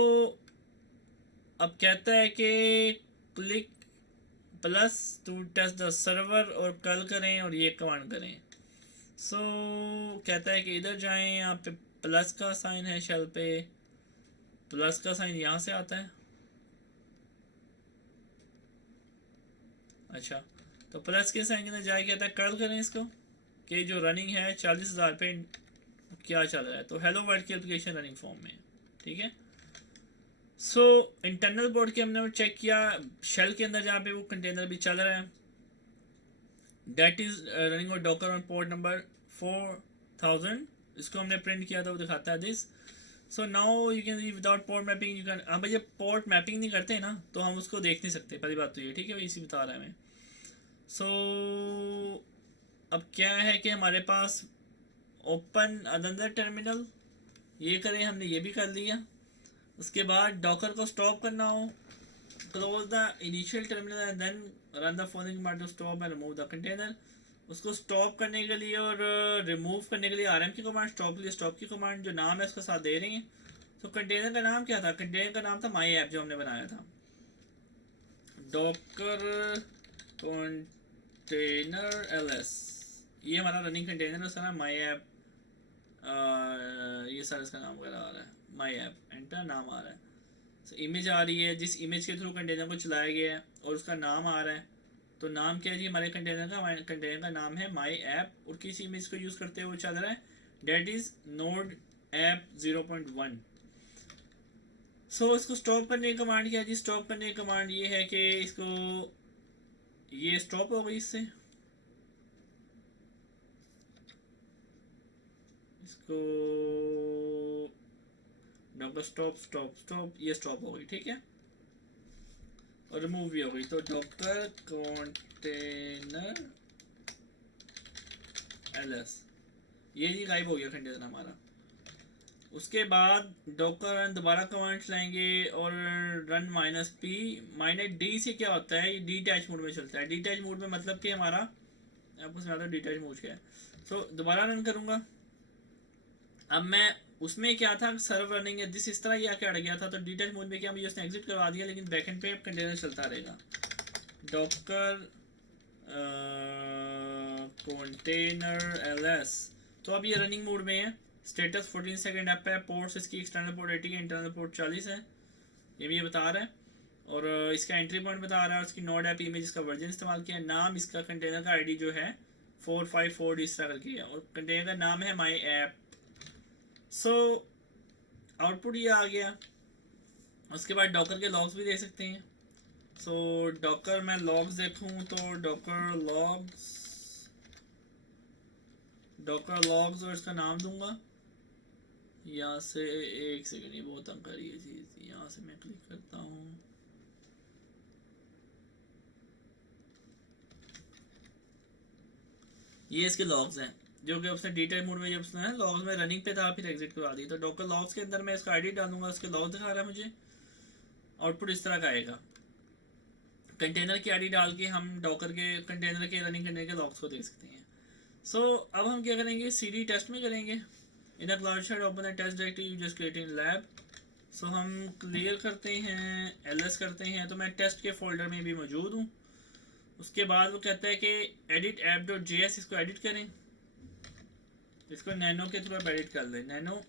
अब कहता है कि click plus to test the server और कल करें और ये कमांड करें। सो कहता है कि इधर जाएं, यहाँ पे प्लस का साइन है, शेल पे प्लस का साइन यहाँ से आता है। अच्छा, तो प्लस के साइन के अंदर जाए, कहता है कर्ल करें इसको कि जो रनिंग है 40,000 पे क्या चल रहा है। तो हेलो वर्ल्ड की एप्लीकेशन रनिंग फॉर्म में, ठीक है। सो इंटरनल पोर्ट के हमने चेक किया, शेल के अंदर जहाँ पे वो कंटेनर भी चल रहा है, that is running on Docker on port number 4000। इसको हमने प्रिंट किया था, वो दिखाता है this. So now you can see without port mapping you can. अब जब पोर्ट मैपिंग नहीं करते ना तो हम उसको देख नहीं सकते, पहली बात तो ये, ठीक है, इसी बता रहा है हमें। सो अब क्या है कि हमारे पास ओपन अनदर टर्मिनल, ये करें, हमने ये भी कर लिया। उसके बाद डॉकर को स्टॉप करना हो, close the initial terminal and then run the following command to stop and remove the container. उसको स्टॉप करने के लिए और रिमूव करने के लिए आरएम की कमांड, स्टॉप के लिए स्टॉप की कमांड, जो नाम है उसके साथ दे रही है। तो कंटेनर का नाम क्या था? कंटेनर का नाम था माई ऐप, जो हमने बनाया था, डॉकर कंटेनर एलएस। ये हमारा रनिंग कंटेनर है, उसका नाम माई ऐप, ये सारा इसका नाम वगैरह आ रहा है, माई ऐप, एंटर नाम आ रहा है। तो इमेज आ रही है, जिस इमेज के थ्रू कंटेनर को चलाया गया है, और उसका नाम आ रहा है। तो नाम क्या है जी हमारे कंटेनर का? हमारे कंटेनर का नाम है माई ऐप, और किस इमेज को यूज़ करते हुए चल रहा है? That is node app 0.1। सो इसको स्टॉप करने की कमांड क्या है जी? स्टॉप करने की कमांड ये है कि इसको, ये स्टॉप हो गई, इससे इसको डॉकर स्टॉप स्टॉप स्टॉप, ये स्टॉप हो गई, ठीक है, और रिमूव भी हो गई। तो डॉकर कंटेनर एलएस, ये जी गायब हो गया कंटेनर हमारा। उसके बाद डॉकर दोबारा कमांड चलाएंगे और रन -p -d से क्या होता है, ये डीटैच मोड में चलता है। डीटैच मोड में मतलब कि हमारा, आपको समझाता हूँ डीटैच मोड क्या है। सो दोबारा रन करूँगा। अब मैं उसमें क्या था, सर्वर रनिंग है दिस, इस तरह ये आके अड़ गया था। तो डीटैच मोड में क्या, मुझे उसने एग्जिट करवा दिया, लेकिन बैकएंड पे कंटेनर चलता रहेगा। डॉकर कंटेनर एलएस, तो अब ये रनिंग मोड में है। स्टेटस 14 सेकंड ऐप है, पोर्ट्स इसकी एक्सटर्नल पोर्ट 80 है, इंटरनल पोर्ट 40 है, ये भी ये बता रहा है। और इसका एंट्री पॉइंट बता रहा है, उसकी नोड ऐप इमेज का वर्जन इस्तेमाल किया। नाम इसका कंटेनर का आईडी जो है 454 इस तरह करके है, और कंटेनर का नाम है माई ऐप। सो आउटपुट ये आ गया। उसके बाद डॉकर के लॉग्स भी देख सकते हैं। सो डॉकर मैं लॉग्स देखूँ तो डॉकर लॉग्स और इसका नाम दूंगा यहाँ से। एक सेकंड, ये बहुत तंग करी है चीज़, यहाँ से मैं क्लिक करता हूँ। ये इसके लॉग्स हैं, जो कि उसने डिटेल मोड में, जब उसने लॉग्स में रनिंग पे था, फिर एग्जिट करवा दी। तो डॉकर लॉग्स के अंदर मैं इसका आईडी डालूंगा, उसके लॉग दिखा रहा है मुझे। आउटपुट इस तरह का आएगा। कंटेनर की आईडी डाल के हम डॉकर के कंटेनर के रनिंग करने के लॉग्स को देख सकते हैं। सो अब हम क्या करेंगे, सीडी टेस्ट में करेंगे। In a cloud shed open the test directory you just create in lab. So हम क्लियर करते हैं, एलएस करते हैं, तो मैं टेस्ट के फोल्डर में भी मौजूद हूँ। उसके बाद वो कहता है कि एडिट ऐप डॉट जेएस, इसको एडिट करें, इसको नैनो के थ्रू एडिट कर लें। नैनो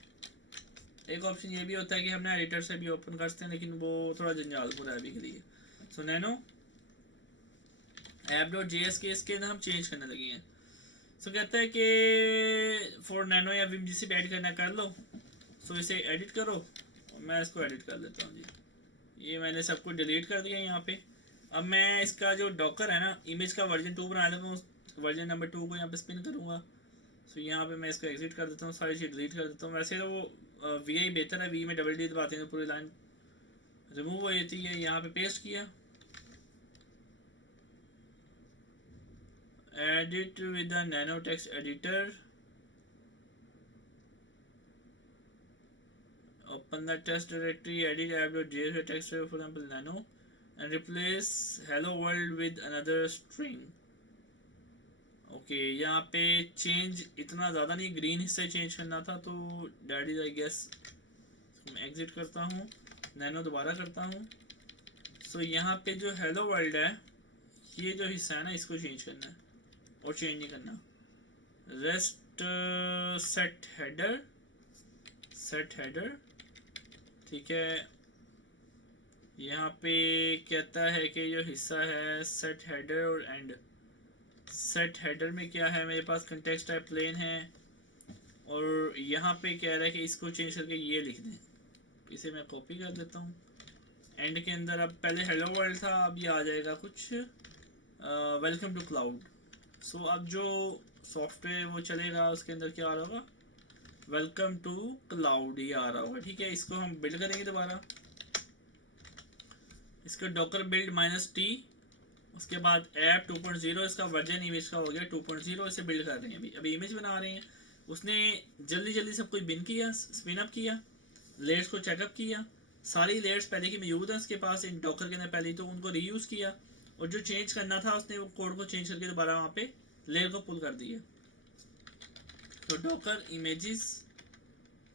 एक ऑप्शन ये भी होता है कि हमने एडिटर से भी ओपन कर सकते हैं, लेकिन वो थोड़ा जंजालपुर है अभी के लिए। सो नैनो ऐप डॉट जेएस के इसके हम चेंज करने लगे हैं। सो कहता है कि फॉर नैनो या विम जिसे भी ऐड करना कर लो। सो इसे एडिट करो, मैं इसको एडिट कर लेता हूँ जी। ये मैंने सब कुछ डिलीट कर दिया यहाँ पे। अब मैं इसका जो डॉकर है ना, इमेज का वर्जन 2 बना लूँगा, उस वर्जन नंबर 2 को यहाँ पे स्पिन करूँगा। सो यहाँ पे मैं इसको एग्जिट कर देता हूँ, सारी चीज़ डिलीट कर देता हूँ। वैसे तो वो वी आई बेहतर है, वी में डबल डी दबाते हैं तो पूरी लाइन रिमूव हो जाती है। यहाँ पे पेस्ट किया, edit with the nano text editor, open the test directory, edit app.js text for example nano, and replace hello world with another string. Okay यहाँ पे चेंज इतना ज़्यादा नहीं, ग्रीन हिस्से चेंज करना था, तो डैडी आई गेस मैं एग्जिट करता हूँ, नैनो दोबारा करता हूँ। सो यहाँ पे जो हेलो वर्ल्ड है, ये जो हिस्सा है ना, इसको चेंज करना है और चेंज नहीं करना। रेस्ट सेट हेडर ठीक है। यहाँ पे कहता है कि जो हिस्सा है सेट हेडर और एंड, सेट हेडर में क्या है, मेरे पास कंटेक्स्ट टाइप प्लेन है, और यहाँ पे कह रहा है कि इसको चेंज करके ये लिख दें। इसे मैं कॉपी कर देता हूँ। एंड के अंदर अब पहले हेलो वर्ल्ड था, अब ये आ जाएगा कुछ वेलकम टू क्लाउड। सो अब जो सॉफ्टवेयर वो चलेगा उसके अंदर क्या आ रहा होगा, वेलकम टू क्लाउड ये आ रहा होगा। ठीक है, इसको हम बिल्ड करेंगे दोबारा। इसका डॉकर बिल्ड -t, उसके बाद ऐप 2.0, इसका वर्जन इमेज का हो गया 2.0। इसे बिल्ड कर रहे हैं, अभी इमेज बना रहे हैं। उसने जल्दी सब कुछ बिन किया, स्पिन अप किया, लेयर्स को चेकअप किया, सारी लेयर्स पहले की मौजूद है उसके पास इन डॉकर के अंदर पहले, तो उनको रीयूज़ किया, और जो चेंज करना था उसने वो कोड को चेंज करके दोबारा वहाँ पे लेयर को पुल कर दिया। तो डॉकर इमेजेस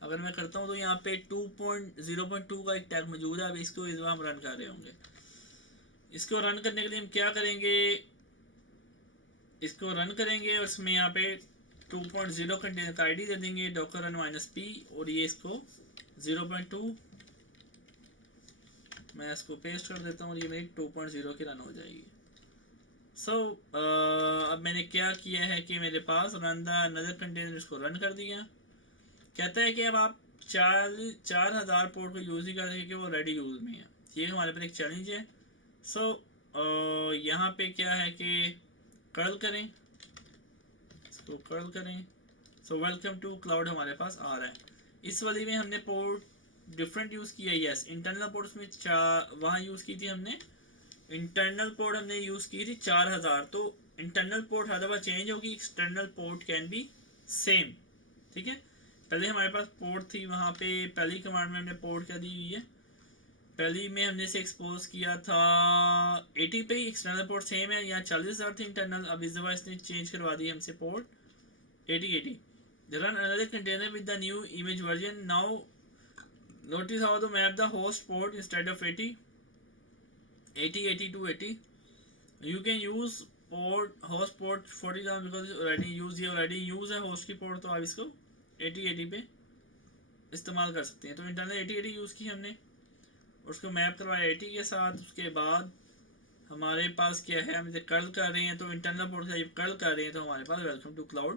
अगर मैं करता हूँ तो यहाँ पे 2.0.2 का एक टैग मौजूद है। अब इसको इस बार हम रन कर रहे होंगे। इसको रन करने के लिए हम क्या करेंगे, इसको रन करेंगे और इसमें यहाँ पे 2.0 कंटेनर का आईडी दे देंगे, डॉकर रन -p, और ये इसको 0.2 मैं इसको पेस्ट कर देता हूँ और ये मेरी 2.0 की रन हो जाएगी। अब मैंने क्या किया है कि मेरे पास रन द अनदर कंटेनर, इसको रन कर दिया। कहता है कि अब आप 4000 पोर्ट को यूज़ ही कर सके कि वो रेडी यूज़ में है। ये हमारे पास एक चैलेंज है। यहाँ पे क्या है कि कर्ल करें, इसको कर्ल करें। वेलकम टू क्लाउड हमारे पास आ रहा है। इस वाली में हमने पोर्ट डिफरेंट यूज़ किया, यस इंटरनल पोर्ट में वहाँ यूज़ की थी हमने, इंटरनल पोर्ट हमने यूज़ की थी 4000। तो इंटरनल पोर्ट हर दफ़ा चेंज होगी, external port can be same. ठीक है, पहले हमारे पास पोर्ट थी, वहाँ पे पहली कमांड में हमने पोर्ट क्या दी हुई है, पहली में हमने से एक्सपोज किया था 80 पे, एक्सटर्नल पोर्ट सेम है, यहाँ 40,000 थी इंटरनल। अब इस दफ़ा इसने चेंज करवा दी हमसे port 80। Run another container with the new image version. Now notice how to map the host port instead of 80 to 80। You can use port host port 40,000 because already use, ये already use है host की port, तो आप इसको 80 पे इस्तेमाल कर सकते हैं। तो इंटरनल 80 यूज़ की हमने, उसको मैप करवाया 80 के साथ। उसके बाद हमारे पास क्या है, हम इसे कर्ल कर रहे हैं, तो इंटरनल पोर्ट से जब कर्ल कर रहे हैं तो हमारे पास वेलकम टू क्लाउड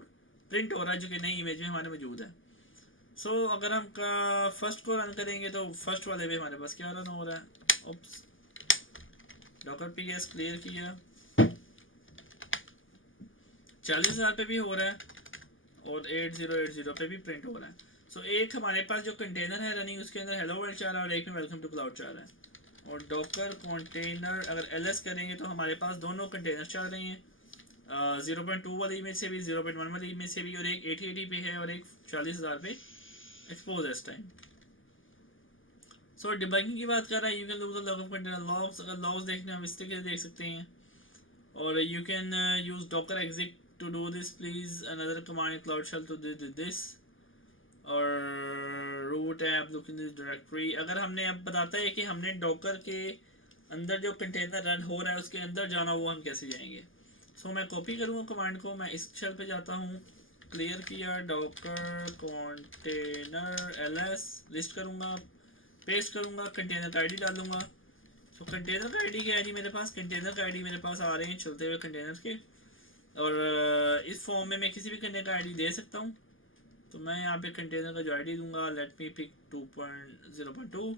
प्रिंट हो रहा है, जो कि नई इमेज में हमारे मौजूद है। अगर हम फर्स्ट को रन करेंगे तो फर्स्ट वाले पे हमारे पास क्या रन हो रहा है, ओप्स डॉकर पीएस क्लियर किया, 40,000 पे भी हो रहा है और 8080 पे भी प्रिंट हो रहा है। एक हमारे पास जो कंटेनर है रनिंग, उसके अंदर हेलो वर्ल्ड चाह रहा है और एक में वेलकम टू क्लाउड चाह रहा है। और डॉकर कंटेनर अगर ls करेंगे तो हमारे पास दोनों कंटेनर चल रहे हैं, 0.2 वाली इमेज से भी, 0.1 वाली इमेज से भी, और एक 80 पे है और एक 40,000 पे एक्सपोज है इस टाइम। डिबगिंग की बात कर रहा है, you can lose the log of container logs. अगर लॉग्स देखने हम इस तरीके से देख सकते हैं। और you can use docker exit to do this, please another command cloud shell to do this, और root app look in this directory. अगर हमने अब बताता है कि हमने डॉकर के अंदर जो कंटेनर रन हो रहा है उसके अंदर जाना, वो हम कैसे जाएंगे। मैं कॉपी करूँगा कमांड को, मैं इस शेल पे जाता हूँ, क्लियर किया, डॉकर कंटेनर ls लिस्ट करूँगा, पेस्ट करूँगा, कंटेनर का आईडी डालूंगा। कंटेनर का आईडी क्या है जी, मेरे पास कंटेनर का आईडी मेरे पास आ रहे हैं चलते हुए कंटेनर के, और इस फॉर्म में मैं किसी भी कंटेनर का आईडी दे सकता हूँ। तो मैं यहाँ पे कंटेनर का जो आईडी दूंगा, let me pick 2.0.2,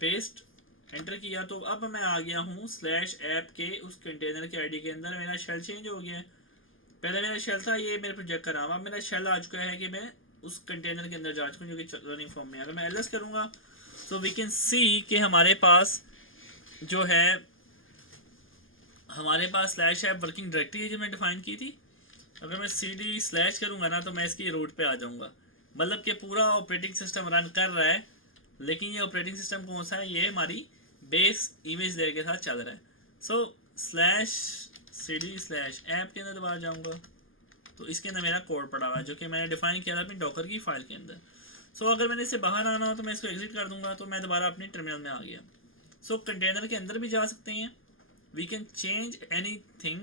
paste, enter किया। तो अब मैं आ गया हूँ /ऐप के उस कंटेनर के आईडी के अंदर। मेरा शेल चेंज हो गया है, पहले मेरा शेल था ये मेरे प्रोजेक्ट का नाम, अब मेरा शेल आ चुका है कि मैं उस कंटेनर के अंदर जा चुका हूँ जो कि रनिंग फॉर्म में। अगर मैं ls करूँगा तो वी कैन सी कि हमारे पास जो है हमारे पास स्लैश ऐप वर्किंग डायरेक्टरी है जो मैं डिफाइन की थी। अगर मैं cd स्लैश करूँगा ना तो मैं इसकी रूट पे आ जाऊँगा, मतलब कि पूरा ऑपरेटिंग सिस्टम रन कर रहा है, लेकिन ये ऑपरेटिंग सिस्टम कौन सा है, ये हमारी बेस इमेज लेयर के साथ चल रहा है। सो स्लैश cd स्लैश ऐप के अंदर दोबारा जाऊँगा तो इसके अंदर मेरा कोड पड़ा हुआ है जो कि मैंने डिफाइन किया था अपनी डॉकर की फाइल के अंदर। सो अगर मैंने इससे बाहर आना हो तो मैं इसको एग्जिट कर दूंगा तो मैं दोबारा अपनी टर्मिनल में आ गया। सो कंटेनर के अंदर भी जा सकते हैं, we can change anything,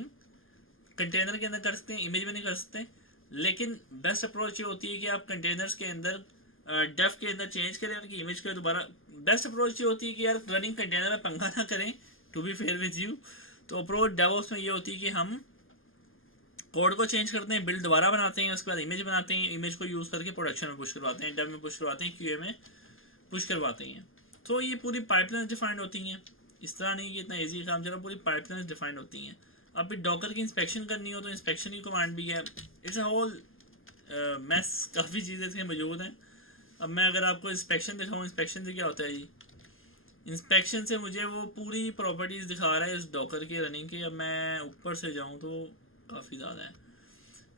container के अंदर कर सकते हैं, इमेज में नहीं कर सकते, लेकिन बेस्ट अप्रोच ये होती है कि आप कंटेनर्स के अंदर डेफ के अंदर चेंज करें उनकी इमेज को दोबारा। बेस्ट अप्रोच ये होती है कि यार रनिंग कंटेनर में पंगा ना करें, to be fair with you. तो अप्रोच डेवऑप्स में ये होती है कि हम कोड को चेंज करते हैं, बिल्ड दोबारा बनाते हैं, उसके बाद इमेज बनाते हैं, इमेज को यूज़ करके प्रोडक्शन में पुश करवाते हैं, डेव में पुश करवाते हैं, क्यूए में पुश करवाते हैं। तो ये पूरी पाइपलाइन डिफाइंड होती हैं, इस तरह नहीं कि इतना ईजी काम चला, पूरी पाइपलाइन डिफाइंड होती हैं। अब भी डॉकर की इंस्पेक्शन करनी हो तो इंस्पेक्शन की कमांड भी है। इट्स अ होल मैस, काफ़ी चीज़ें इसमें मौजूद हैं। अब मैं अगर आपको इंस्पेक्शन दिखाऊँ, इंस्पेक्शन से क्या होता है जी, इंस्पेक्शन से मुझे वो पूरी प्रॉपर्टीज़ दिखा रहा है इस डॉकर की रनिंग की। अब मैं ऊपर से जाऊँ तो काफ़ी ज़्यादा है।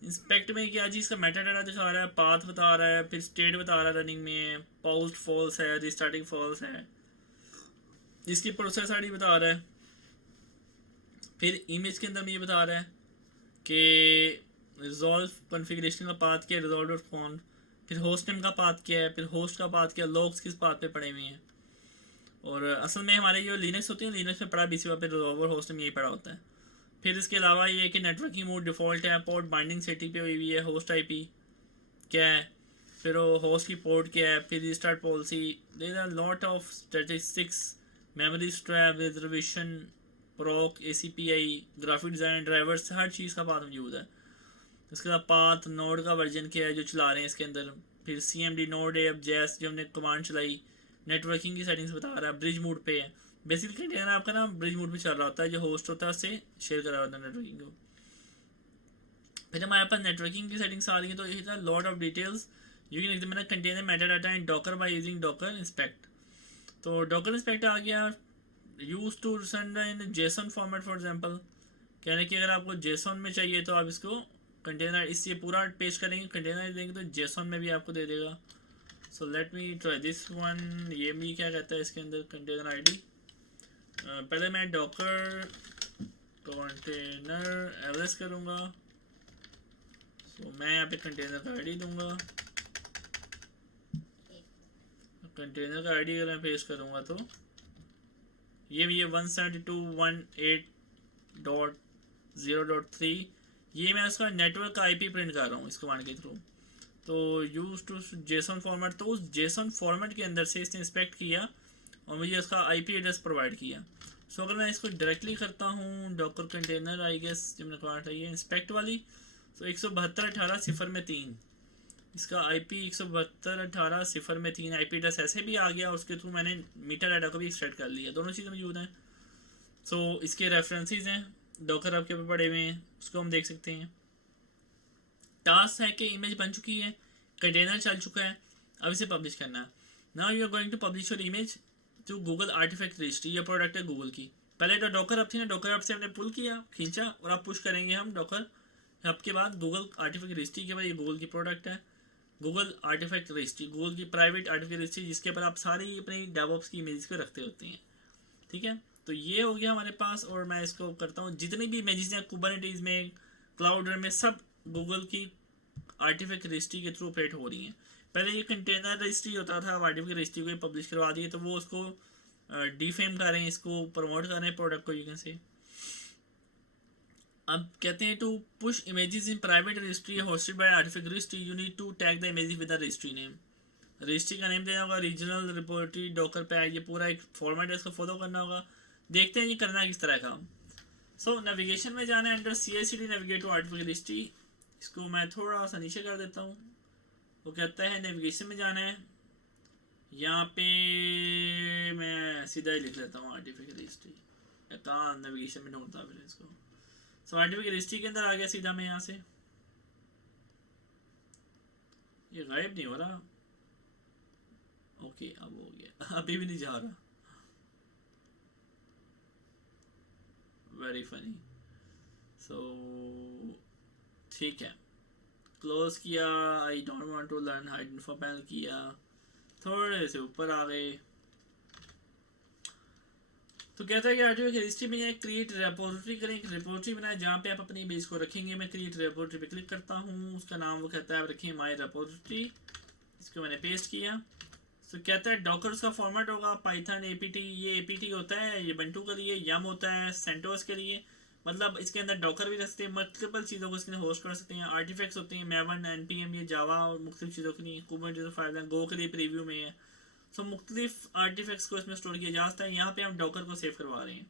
इंस्पेक्ट में क्या चीज़ का मेटा डाटा दिखा रहा है, पाथ बता रहा है, फिर स्टेट बता रहा है रनिंग में, पॉस्ट फॉल्स है, रिस्टार्टिंग फॉल्स है, इसकी प्रोसेस आईडी बता रहा है। फिर इमेज के अंदर में ये बता रहा है कि रिजॉल्व कॉन्फ़िगरेशन का पाथ क्या है, रिजॉल्व डॉट कॉन, फिर होस्ट नेम का पाथ क्या है, फिर होस्ट का पाथ क्या है, लॉग्स किस पाथ पे पड़े हुए हैं। और असल में हमारे जो लिनक्स होती है, लिनक्स में पड़ा बीसी पे रिजॉल्वर होस्ट में यही पड़ा होता है। फिर इसके अलावा ये कि नेटवर्किंग मोड डिफ़ॉल्ट है, पोर्ट बाइंडिंग सेटिंग पे हुई हुई है, होस्ट आईपी क्या है, फिर वो होस्ट की पोर्ट क्या है, फिर restart policy, there are lot of statistics, memory strap, reservation, proc, ACPI, graphic design, drivers, हर चीज़ का पाथ मौजूद है। इसके बाद पाथ, नोड का वर्जन क्या है जो चला रहे हैं इसके अंदर, फिर CMD नोड है, अब जैस जो हमने कमांड चलाई, नेटवर्किंग की सेटिंग्स बता रहा है, ब्रिज मोड पे है, बेसिकली कंटेनर आपका ना ब्रिज मोड पे चल रहा होता है, जो होस्ट होता है उससे शेयर करा होता है नेटवर्किंग को। फिर हमारे पास नेटवर्किंग की सेटिंग्स आ रही है, तो it are lot of details you can examine container metadata in Docker by using Docker inspect. तो डॉकर इंस्पेक्ट आ गया, use to send in JSON format for example, कहने कि अगर आपको जेसन में चाहिए तो आप इसको कंटेनर इससे पूरा पेस्ट करेंगे, कंटेनर देंगे तो जेसन में भी आपको दे देगा। So let me try this one. ये भी क्या कहता है इसके अंदर कंटेनर आईडी, पहले मैं डॉकर कंटेनर एलएस करूँगा, सो मैं यहाँ पे कंटेनर का आईडी दूंगा। कंटेनर का आईडी अगर मैं पेस्ट करूँगा तो ये 172.168.0.3, ये मैं उसका नेटवर्क का आईपी प्रिंट कर रहा हूँ इस कमांड के थ्रू। तो यूज टू जेसन फॉर्मेट, तो उस जेसन फॉर्मेट के अंदर से इसने इंस्पेक्ट किया और मुझे उसका आईपी एड्रेस प्रोवाइड किया। सो अगर मैं इसको डायरेक्टली करता हूँ डॉकर कंटेनर, आई गेस जब मैंने कमांड है ये इंस्पेक्ट वाली, तो 172.18.0 इसका आईपी 172.18.0 आईपी एड्रेस ऐसे भी आ गया, उसके थ्रू मैंने मीटा डाटा को भी एक्सट्रैक्ट कर लिया, दोनों चीज़ें मौजूद हैं। सो इसके रेफरेंसेस हैं डॉकर आपके पे पड़े हुए हैं, उसको हम देख सकते हैं। टास्क है कि इमेज बन चुकी है, कंटेनर चल चुका है, अब इसे पब्लिश करना है। Now you are going to publish your image to Google artifact registry, ये प्रोडक्ट है गूगल की। पहले तो डॉकर अब थी ना, डॉकर अब से हमने पुल किया, खींचा और अब पुश करेंगे हम डॉकर अब के बाद गूगल आर्टिफैक्ट रजिस्ट्री के बाद, ये गूगल की प्रोडक्ट है गूगल आर्टिफैक्ट रजिस्ट्री, गूगल की प्राइवेट आर्टिफैक्ट रजिस्ट्री जिसके ऊपर आप सारी अपनी डेवऑप्स की इमेजेस को रखते होते हैं। ठीक है, तो ये हो गया हमारे पास। और मैं इसको करता हूँ, जितनी भी इमेजेस हैं कुबरनेटीज में, क्लाउडर में, सब गूगल की आर्टिफैक्ट रजिस्ट्री के थ्रू ऑपरेट हो रही हैं। पहले ये कंटेनर रजिस्ट्री होता था, अब आर्टिफैक्ट रजिस्ट्री को पब्लिश करवा दिए, तो वो उसको डिफेम कर रहे हैं, इसको प्रमोट कर रहे हैं प्रोडक्ट को, यू कैन से। अब कहते हैं to push images in private registry hosted by artifact registry, you need to tag the images with the registry name. Registry का नेम देना होगा, रीजनल रिपोजिटरी डॉकर पे, ये पूरा एक फॉर्मेट है, इसको फॉलो करना होगा। देखते हैं ये करना किस तरह का। सो नेविगेशन में जाना है, under CICD navigate to artifact registry, इसको मैं थोड़ा सा नीचे कर देता हूँ। वो कहता है नेविगेशन में जाना है, यहाँ पे मैं सीधा ही लिख लेता हूँ आर्टिफैक्ट रजिस्ट्री, कहाँ नेविगेशन में ढूंढता फिर इसको। सो आर्टिफैक्ट रजिस्ट्री के अंदर आ गया सीधा मैं यहाँ से, ये गायब नहीं हो रहा, ओके अब हो गया, अभी भी नहीं जा रहा, वेरी फनी। सो ठीक है, क्लोज किया, I don't want to learn hide info panel किया, थोड़े से ऊपर आ गए। तो कहता है कि आर्टिफैक्ट रजिस्ट्री में जाए, क्रिएट रेपोजिटरी करें, एक रेपोजिटरी बनाए जहाँ पे आप अपनी इमेज को रखेंगे। मैं क्रिएट रेपोजिटरी पे क्लिक करता हूँ, उसका नाम वो कहता है आप रखिए माई रेपोजिटरी। इसको मैंने पेस्ट किया। तो कहता है डॉकर का फॉर्मेट होगा पाइथन एपीटी, ये एपीटी होता है, ये बंटू के लिए, यम होता है सेंटोस के लिए, मतलब इसके अंदर डॉकर भी रख सकते हैं, मल्टीपल चीज़ों को इसके अंदर होस्ट कर सकते हैं। आर्टिफैक्ट्स होते हैं मैवन, एनपीएम, ये जावा और मुख्तलिफ चीज़ों के लिए, कुबरनेटिस फाइल गो के लिए प्रीव्यू में है। सो मुख्तलिफ आर्टिफैक्ट्स को इसमें स्टोर किया जा सकता है। यहाँ पे हम डॉकर को सेव करवा रहे हैं।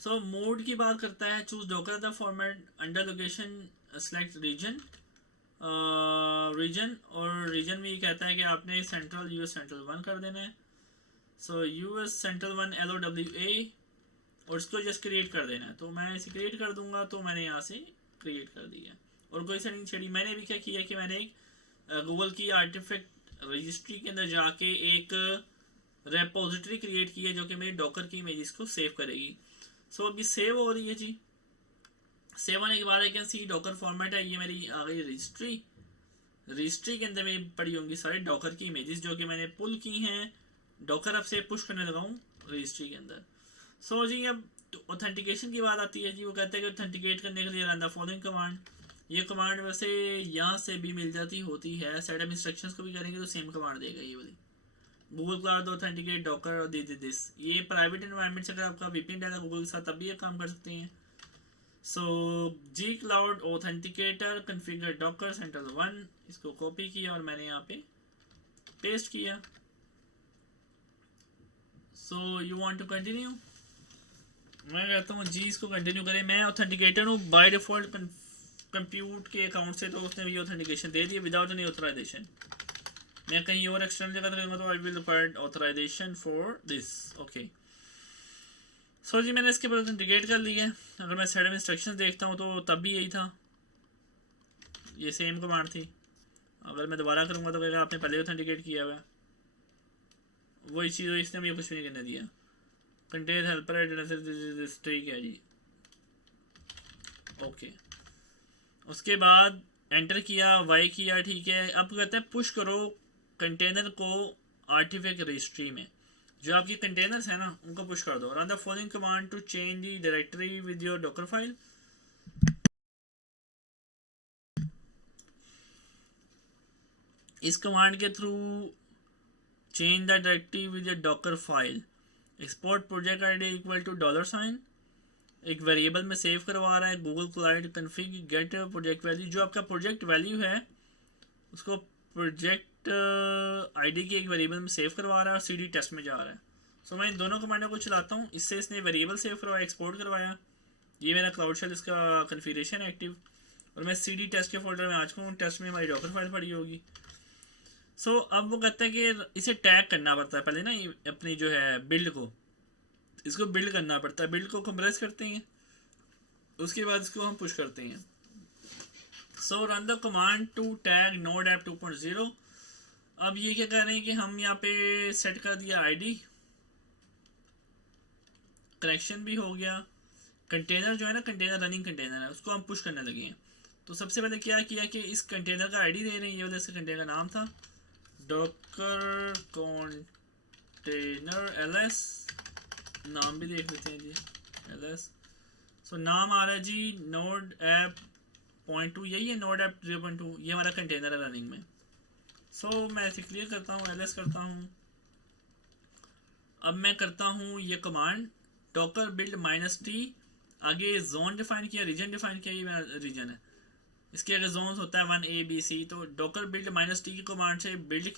सो मोड की बात करता है, choose Docker the format, under location select region, region, और रीजन में ये कहता है कि आपने सेंट्रल यूएस सेंट्रल 1 कर देना है। सो यूएस सेंट्रल 1 LOWA, और इसको जस्ट क्रिएट कर देना है। तो मैं इसे क्रिएट कर दूंगा, तो मैंने यहाँ से क्रिएट कर दिया और कोई सेटिंग छड़ी। मैंने भी क्या किया कि मैंने एक गूगल की आर्टिफैक्ट रजिस्ट्री के अंदर जाके एक रेपोजिटरी क्रिएट की है जो कि मेरी डॉकर की इमेजेस को सेव करेगी। सो अभी सेव हो रही है जी। सेव होने के बाद I can see Docker format है, ये मेरी आ गई रजिस्ट्री। रजिस्ट्री के अंदर मेरी पड़ी होंगी सारी डॉकर की इमेजेस जो कि मैंने पुल की हैं, डॉकर अब से पुश करने लगा हूँ रजिस्ट्री के अंदर। सो जी अब ऑथेंटिकेशन की बात आती है जी। वो कहते हैं कि ऑथेंटिकेट करने के लिए रन द फॉलोइंग कमांड। ये कमांड वैसे यहाँ से भी मिल जाती होती है, सेटअप इंस्ट्रक्शंस को भी करेंगे तो सेम कमांड देगा ये वाली। गूगल क्लाउड ऑथेंटिकेट डॉकर और दिस। ये प्राइवेट एनवायरनमेंट से अगर आपका वीपीएन डाला गूगल के साथ तब भी ये काम कर सकते हैं। So G cloud authenticator configure docker central 1, इसको कॉपी किया और मैंने यहाँ पे पेस्ट किया। So you want to continue, मैं कहता हूँ जी इसको कंटिन्यू करें। मैं ऑथेंटिकेटर हूँ बाय डिफॉल्ट कंप्यूट के अकाउंट से, तो उसने भी ऑथेंटिकेशन दे दिया विदाउट एनी ऑथराइजेशन। मैं कहीं और एक्सटर्नल जगह करूँगा तो I will require authorization for this. Okay, so G मैंने इसके बाद ऑथेंटिकेट कर लिया है। अगर मैं सेटअप इंस्ट्रक्शंस देखता हूँ तो तब भी यही था, ये सेम कमांड थी। अगर मैं दोबारा करूँगा तो कहेगा आपने पहले ऑथेंटिकेट किया हुआ है, वही चीज़ इसने मुझे कुछ भी नहीं करने दिया। कंटेन हेल्पर ठीक है जी। ओके, उसके बाद एंटर किया, वाई किया, ठीक है। अब कहता है पुश करो कंटेनर को आर्टिफैक्ट रजिस्ट्री में। जो आपके कंटेनर्स हैं ना उनको पुश कर दो। Run the following command to change the directory with your Docker file. इस कमांड के थ्रू change the directory with your Docker file. Export project ID equal to $, एक वेरिएबल में सेव करवा रहा है। Google cloud config get project value, जो आपका प्रोजेक्ट वैल्यू है उसको प्रोजेक्ट आईडी की एक वेरिएबल में सेव करवा रहा है और सीडी टेस्ट में जा रहा है। सो मैं इन दोनों कमांडों को चलाता हूँ, इससे इसने वेरिएबल सेव करवाया, एक्सपोर्ट करवाया। ये मेरा क्लाउड शेल इसका कन्फिगरेशन है एक्टिव, और मैं सीडी टेस्ट के फोल्डर में आ चुका हूँ। टेस्ट में हमारी डॉकर फाइल पड़ी होगी। सो अब वो कहता है कि इसे टैग करना पड़ता है पहले ना, ये अपनी जो है बिल्ड को, इसको बिल्ड करना पड़ता है। बिल्ड को कंप्रेस करते हैं, उसके बाद इसको हम पुश करते हैं। So run the command to tag node app 2.0। अब ये क्या कर रहे हैं कि हम यहाँ पे सेट कर दिया आईडी, कनेक्शन भी हो गया। कंटेनर जो है ना, कंटेनर रनिंग कंटेनर है, उसको हम पुश करने लगे हैं। तो सबसे पहले क्या किया कि इस कंटेनर का आईडी दे रहे हैं, ये वाला इसका कंटेनर का नाम था डॉकर कंटेनर LS, नाम भी देख लेते हैं जी LS। सो नाम आ रहा है जी नोड ऐप 0.2, यही है नोड ऐप 0.2, ये हमारा कंटेनर है रनिंग में। सो मैं इसे क्लियर करता हूँ, LS करता हूँ। अब मैं करता हूँ ये कमांड डॉकर बिल्ड -t, आगे जोन डिफाइन किया, रीजन डिफाइन किया, ये मेरा रीजन है। इसके अगर जोन होता है 1 A B C, तो डॉकर बिल्ड -t की कमांड से बिल्ड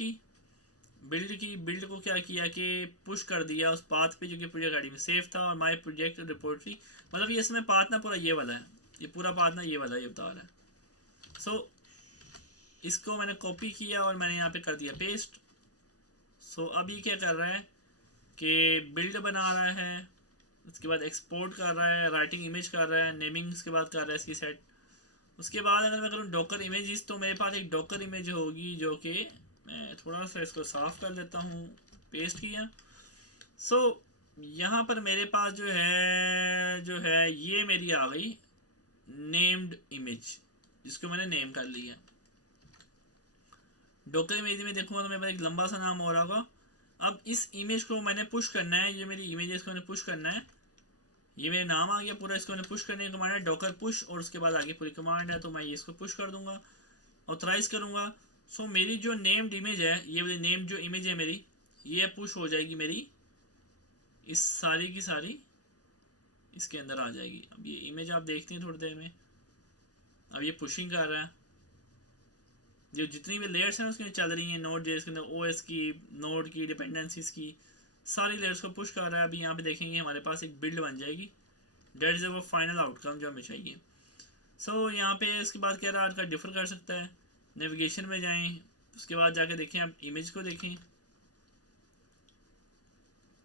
को क्या किया कि पुश कर दिया उस पाथ पे जो कि प्रोजेक्ट आईडी में सेव था, और माय प्रोजेक्ट रिपोर्टरी, मतलब ये इसमें पाथ ना पूरा ये वाला है, ये पूरा पाथ ना ये वाला ये बता रहा है। सो इसको मैंने कॉपी किया और मैंने यहाँ पे कर दिया पेस्ट। सो अब ये क्या कर रहा है कि बिल्ड बना रहा है, उसके बाद एक्सपोर्ट कर रहा है, राइटिंग इमेज कर रहा है, नेमिंग उसके बाद कर रहा है इसकी सेट। उसके बाद अगर मैं करूँ डॉकर इमेजेस, तो मेरे पास एक डॉकर इमेज होगी जो कि मैं थोड़ा सा इसको साफ कर लेता हूँ, पेस्ट किया। सो यहाँ पर मेरे पास जो है ये मेरी आ गई नेम्ड इमेज, जिसको मैंने नेम कर लिया। डॉकर इमेज में देखूंगा तो मेरे पास एक लंबा सा नाम हो रहा होगा। अब इस इमेज को मैंने पुश करना है, ये मेरी इमेज है, इसको मैंने पुश करना है। ये मेरा नाम आ गया पूरा, इसको मैंने पुश करने की कमांड है डॉकर पुश, और उसके बाद आगे पूरी कमांड है, तो मैं ये इसको पुश कर दूंगा, ऑथराइज करूंगा। सो मेरी जो नेम्ड इमेज है, ये वाली नेम्ड जो इमेज है मेरी, ये पुश हो जाएगी मेरी, इस सारी की सारी इसके अंदर आ जाएगी। अब ये इमेज आप देखते हैं थोड़ी देर में, अब ये पुशिंग कर रहा है, जो जितनी भी लेयर्स हैं उसके चल रही हैं, नोड जेएस के अंदर ओएस की, नोड की, डिपेंडेंसीज की, सारी लेयर्स को पुश कर रहा है। अभी यहाँ पे देखेंगे हमारे पास एक बिल्ड बन जाएगी, डेट इज वो फाइनल आउटकम जो हमें चाहिए। सो यहाँ पे इसके बाद कह रहा है आपका डिफर कर सकता है, नेविगेशन में जाएं, उसके बाद जाके देखें, आप इमेज को देखें,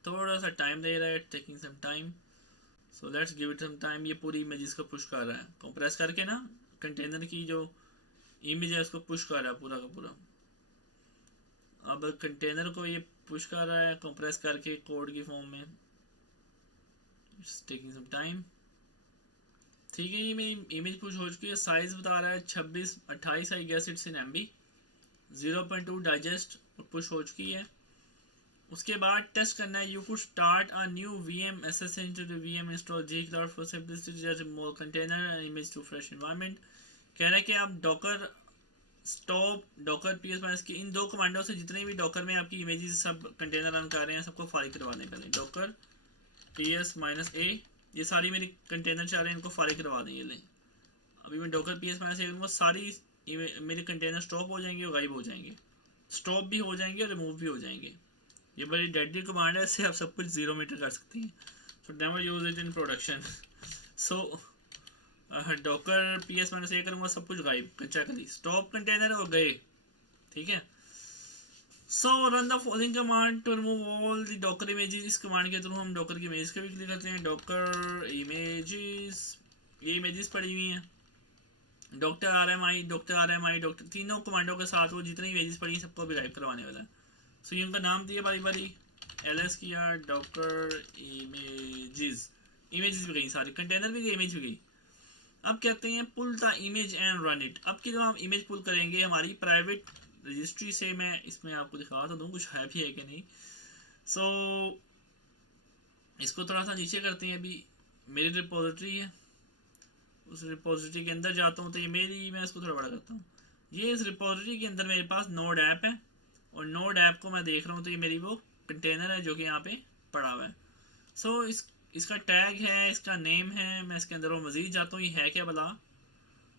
थोड़ा सा टाइम दे रहा है, taking some time, so let's give it some time. ये पूरी इमेजेस को पुश कर रहा है, कंप्रेस करके ना कंटेनर की जो इमेज है उसको पुश कर रहा है पूरा का पूरा। अब कंटेनर को ये पुश कर रहा है कंप्रेस करके कोड की फॉर्म में, इट्स टेकिंग सम टाइम। ठीक है, ये मेरी इमेज पुश हो चुकी है, साइज बता रहा है 26 28, I guess it's in MB, 0.2 digest push हो चुकी है। उसके बाद टेस्ट करना है, you could start a new VM SS into the VM install G cloud for simplicity just more container and image to fresh environment। कह रहा है कि आप Docker stop, Docker PS minus की इन दो कमांडों से जितने भी डॉकर में आपकी इमेजेस सब कंटेनर रन कर रहे हैं सबको फारिग करवा दें। पहले डॉकर PS-A, ये सारी मेरी कंटेनर चल रहे हैं, इनको फारिग करवा दें। ये लें, अभी मैं डॉकर PS-A करूँगा, सारी मेरे कंटेनर स्टॉप हो जाएंगे और गायब हो जाएंगे, स्टॉप भी हो जाएंगे और रिमूव भी हो जाएंगे। ये बड़ी डेडली कमांड है, इससे आप सब कुछ 0 मीटर कर सकते हैं। So never use it in production. So Docker PS-A करूँगा, सब कुछ गायब, कच्चा करी, स्टॉप कंटेनर और गए। ठीक है, so run the following command to remove all the docker images. इस कमांड के थ्रू हम डॉकर की इमेज का भी क्लिक करते हैं, डॉकर इमेजेस, ये इमेजेस पड़ी हुई हैं, डॉक्टर RMI, डॉक्टर तीनों कमांडों के साथ वो जितनी इमेजेस पड़ी सबको भी गायब करवाने वाला है। सो ये उनका नाम दिया बारी बारी, LS किया, डॉकर इमेजेस, इमेजेस भी गई सारी, कंटेनर भी गई, इमेज भी गई। अब कहते हैं pull the image and run it. अब की जब हम इमेज पुल करेंगे हमारी प्राइवेट रजिस्ट्री से, मैं इसमें आपको दिखा तो दूँ कुछ है भी है कि नहीं। सो इसको थोड़ा सा नीचे करते हैं, अभी मेरी रिपोजिटरी है, उस रिपोजिटरी के अंदर जाता हूँ, तो ये मेरी, मैं इसको थोड़ा बड़ा करता हूँ। ये इस रिपोजिटरी के अंदर मेरे पास नोड ऐप है, और नोड ऐप को मैं देख रहा हूँ तो ये मेरी वो कंटेनर है जो कि यहाँ पे पड़ा हुआ है। सो इसका टैग है, इसका नेम है, मैं इसके अंदर वो मज़ीद जाता हूँ, ये है क्या भला,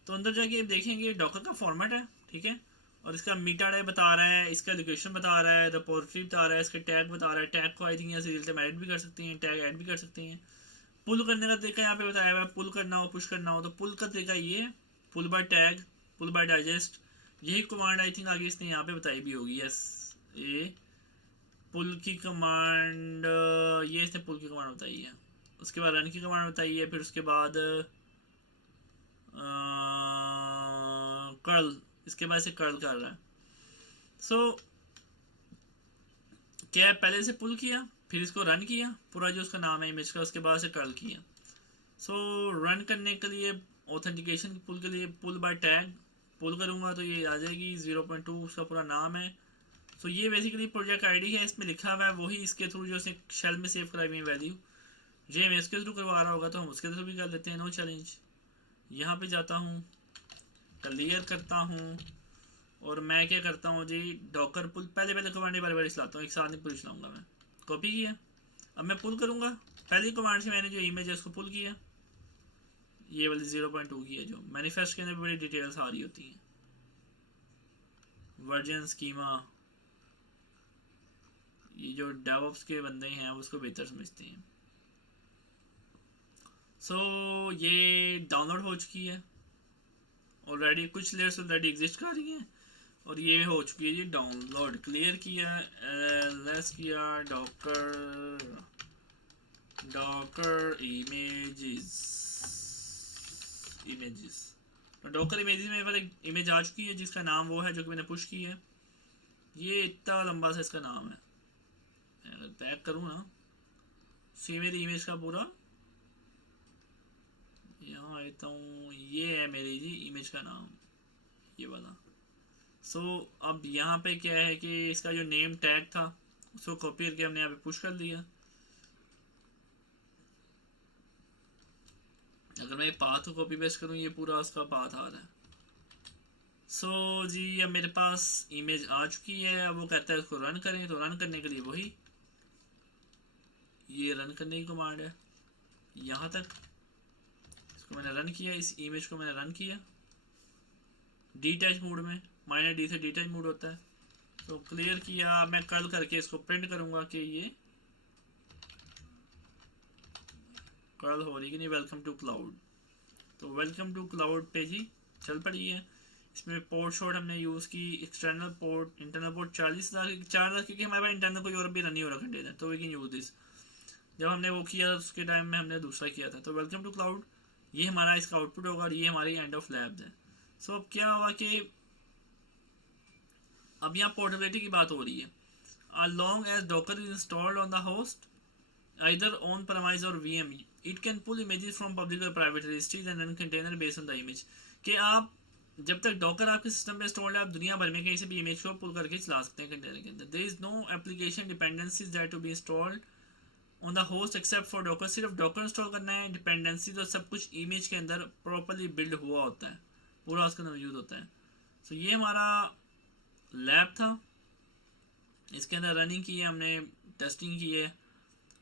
तो अंदर जाके देखेंगे डॉकर का फॉर्मेट है, ठीक है, और इसका मीटा डे बता रहा है, इसका लोकेशन बता रहा है, रिपोजिटरी बता रहा है, इसका टैग बता रहा है। टैग को आई थिंक यहाँ से ऐड भी कर सकते हैं, टैग ऐड भी कर सकते हैं। पुल करने का तरीका यहाँ पे बताया हुआ है, पुल करना हो पुश करना हो तो पुल का तरीका ये, पुल बाय टैग, पुल बाय डाइजेस्ट, यही कमांड आई थिंक आगे इसने यहाँ पे बताई भी होगी। यस, ये पुल की कमांड, ये इसने पुल की कमांड बताई है, उसके बाद रन की कमांड बताई है, फिर उसके बाद कर्ल, इसके बाद से कर्ल कर रहा है। सो क्या पहले से पुल किया, फिर इसको रन किया, पूरा जो उसका नाम है इमेज का, उसके बाद से कर्ल किया। सो रन करने के लिए, ऑथेंटिकेशन पुल के लिए पुल बाय टैग पुल करूँगा तो ये आ जाएगी 0.2, उसका पूरा नाम है। सो ये बेसिकली प्रोजेक्ट आईडी है, इसमें लिखा हुआ है वही, इसके थ्रू जो उसने शेल में सेव कराई हुई वैल्यू, ये मैं इसके थ्रू करवा रहा होगा तो हम उसके थ्रू भी कर लेते हैं, नो चैलेंज। यहाँ पे जाता हूँ, क्लियर करता हूँ, और मैं क्या करता हूँ जी, डॉकर पुल, पहले कमांड बार बार चलाता हूँ, एक साथ नहीं पुल चलाऊँगा मैं। कॉपी किया, अब मैं पुल करूँगा, पहली कमांड से मैंने जो इमेज है उसको पुल किया, ये वाली 0.2 की है, जो मैनिफेस्ट के अंदर बड़ी डिटेल्स आ रही होती हैं, वर्जन स्कीमा, ये जो डेवऑप्स के बंदे हैं उसको बेहतर समझते हैं। सो ये डाउनलोड हो चुकी है ऑलरेडी, कुछ लेयर्स ऑलरेडी एग्जिस्ट कर रही हैं, और ये हो चुकी है जी डाउनलोड। क्लियर किया, लेस किया, डॉकर इमेजेस, तो डॉकर इमेजेस में एक इमेज आ चुकी है जिसका नाम वो है जो कि मैंने पुश की है। ये इतना लंबा सा इसका नाम है, अगर बैक करूँ ना सी मेरी इमेज का पूरा, यहाँ आता हूँ, ये है मेरी जी इमेज का नाम, ये वाला। सो अब यहाँ पे क्या है कि इसका जो नेम टैग था उसको कॉपी करके हमने यहाँ पे पुश कर दिया। अगर मैं पाथ को कॉपी पेस्ट करूँ, ये पूरा उसका पाथ आ रहा है। सो जी अब मेरे पास इमेज आ चुकी है। अब वो कहता है उसको रन करें, तो रन करने के लिए वही ये रन करने की कमांड है। यहाँ तक इसको मैंने रन किया, इस इमेज को मैंने रन किया डीटैच मोड में, माइनर डी से डीटैच मोड होता है। तो क्लियर किया, मैं कर्ल करके इसको प्रिंट करूँगा कि ये कर्ल हो रही कि नहीं, वेलकम टू क्लाउड। तो वेलकम टू क्लाउड पे जी चल पड़ी है। इसमें पोर्ट शॉट हमने यूज़ की, एक्सटर्नल पोर्ट, इंटरनल पोर्ट 40,000 क्योंकि हमारे पास इंटरनल कोई और भी रन नहीं हो रहा कंटेनर, तो वी कैन यूज दिस। जब हमने वो किया उसके टाइम में हमने दूसरा किया था। तो वेलकम टू क्लाउड ये हमारा इसका आउटपुट होगा और ये हमारी एंड ऑफ लैब्स है। सो अब क्या हुआ कि अब यहाँ पोर्टेबिलिटी की बात हो रही है। Long as Docker is installed on the host either on premise or VM, it can pull images from public or private registries and run container based on the image। कि आप जब तक डॉकर आपके सिस्टम पे installed है, आप दुनिया भर में कहीं से भी इमेज को पुल करके चला सकते हैं कंटेनर के अंदर। There is no application dependencies that to be installed on the host except for Docker. सिर्फ डॉकर इंस्टॉल करना है, डिपेंडेंसीज और सब कुछ इमेज के अंदर प्रॉपरली बिल्ड हुआ होता है, पूरा उसका मौजूद होता है। सो ये हमारा लैब था, इसके अंदर रनिंग की है हमने, टेस्टिंग की है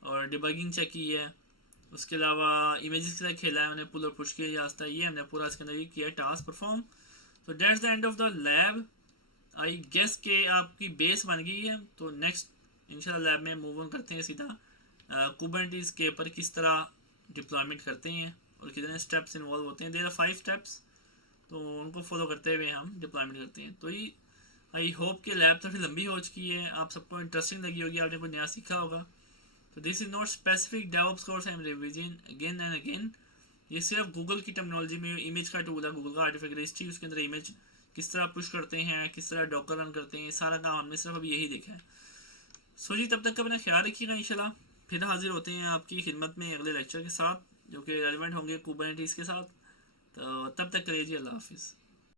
और डिबगिंग चेक की है। उसके अलावा इमेजेस के साथ खेला है मैंने, पुल और पुश किया जाता है, ये हमने पूरा इसके अंदर ये किया है टास्क परफॉर्म। तो that's the end of the lab. I guess के आपकी बेस बन गई है। तो नेक्स्ट इंशाल्लाह लैब में मूव ऑन करते हैं सीधा कुबरनेटिस के ऊपर, किस तरह डिप्लॉयमेंट करते हैं और कितने स्टेप्स इन्वॉल्व होते हैं। देयर आर 5 स्टेप्स, तो उनको फॉलो करते हुए हम डिप्लॉयमेंट करते हैं। तो ये आई होप कि लैब थोड़ी लंबी हो चुकी है, आप सबको इंटरेस्टिंग लगी होगी, आपने कुछ नया सीखा होगा। तो this is not specific DevOps course, I am revising again and again. ये सिर्फ गूगल की टर्मिनोलॉजी में इमेज का टूल है, गूगल का आर्टिफिशियल हिस्ट्री, उसके अंदर इमेज किस तरह पुश करते हैं, किस तरह डॉकर रन करते हैं, सारा काम हमने सिर्फ अभी यही देखा है। सो जी तब तक का अपना ख्याल रखिएगा, इंशाल्लाह फिर हाजिर होते हैं आपकी खिदमत में अगले लेक्चर के साथ जो कि रेलिवेंट होंगे कुबरनेटिस के साथ। तो तब तक करिए जी, अल्लाह हाफिज़।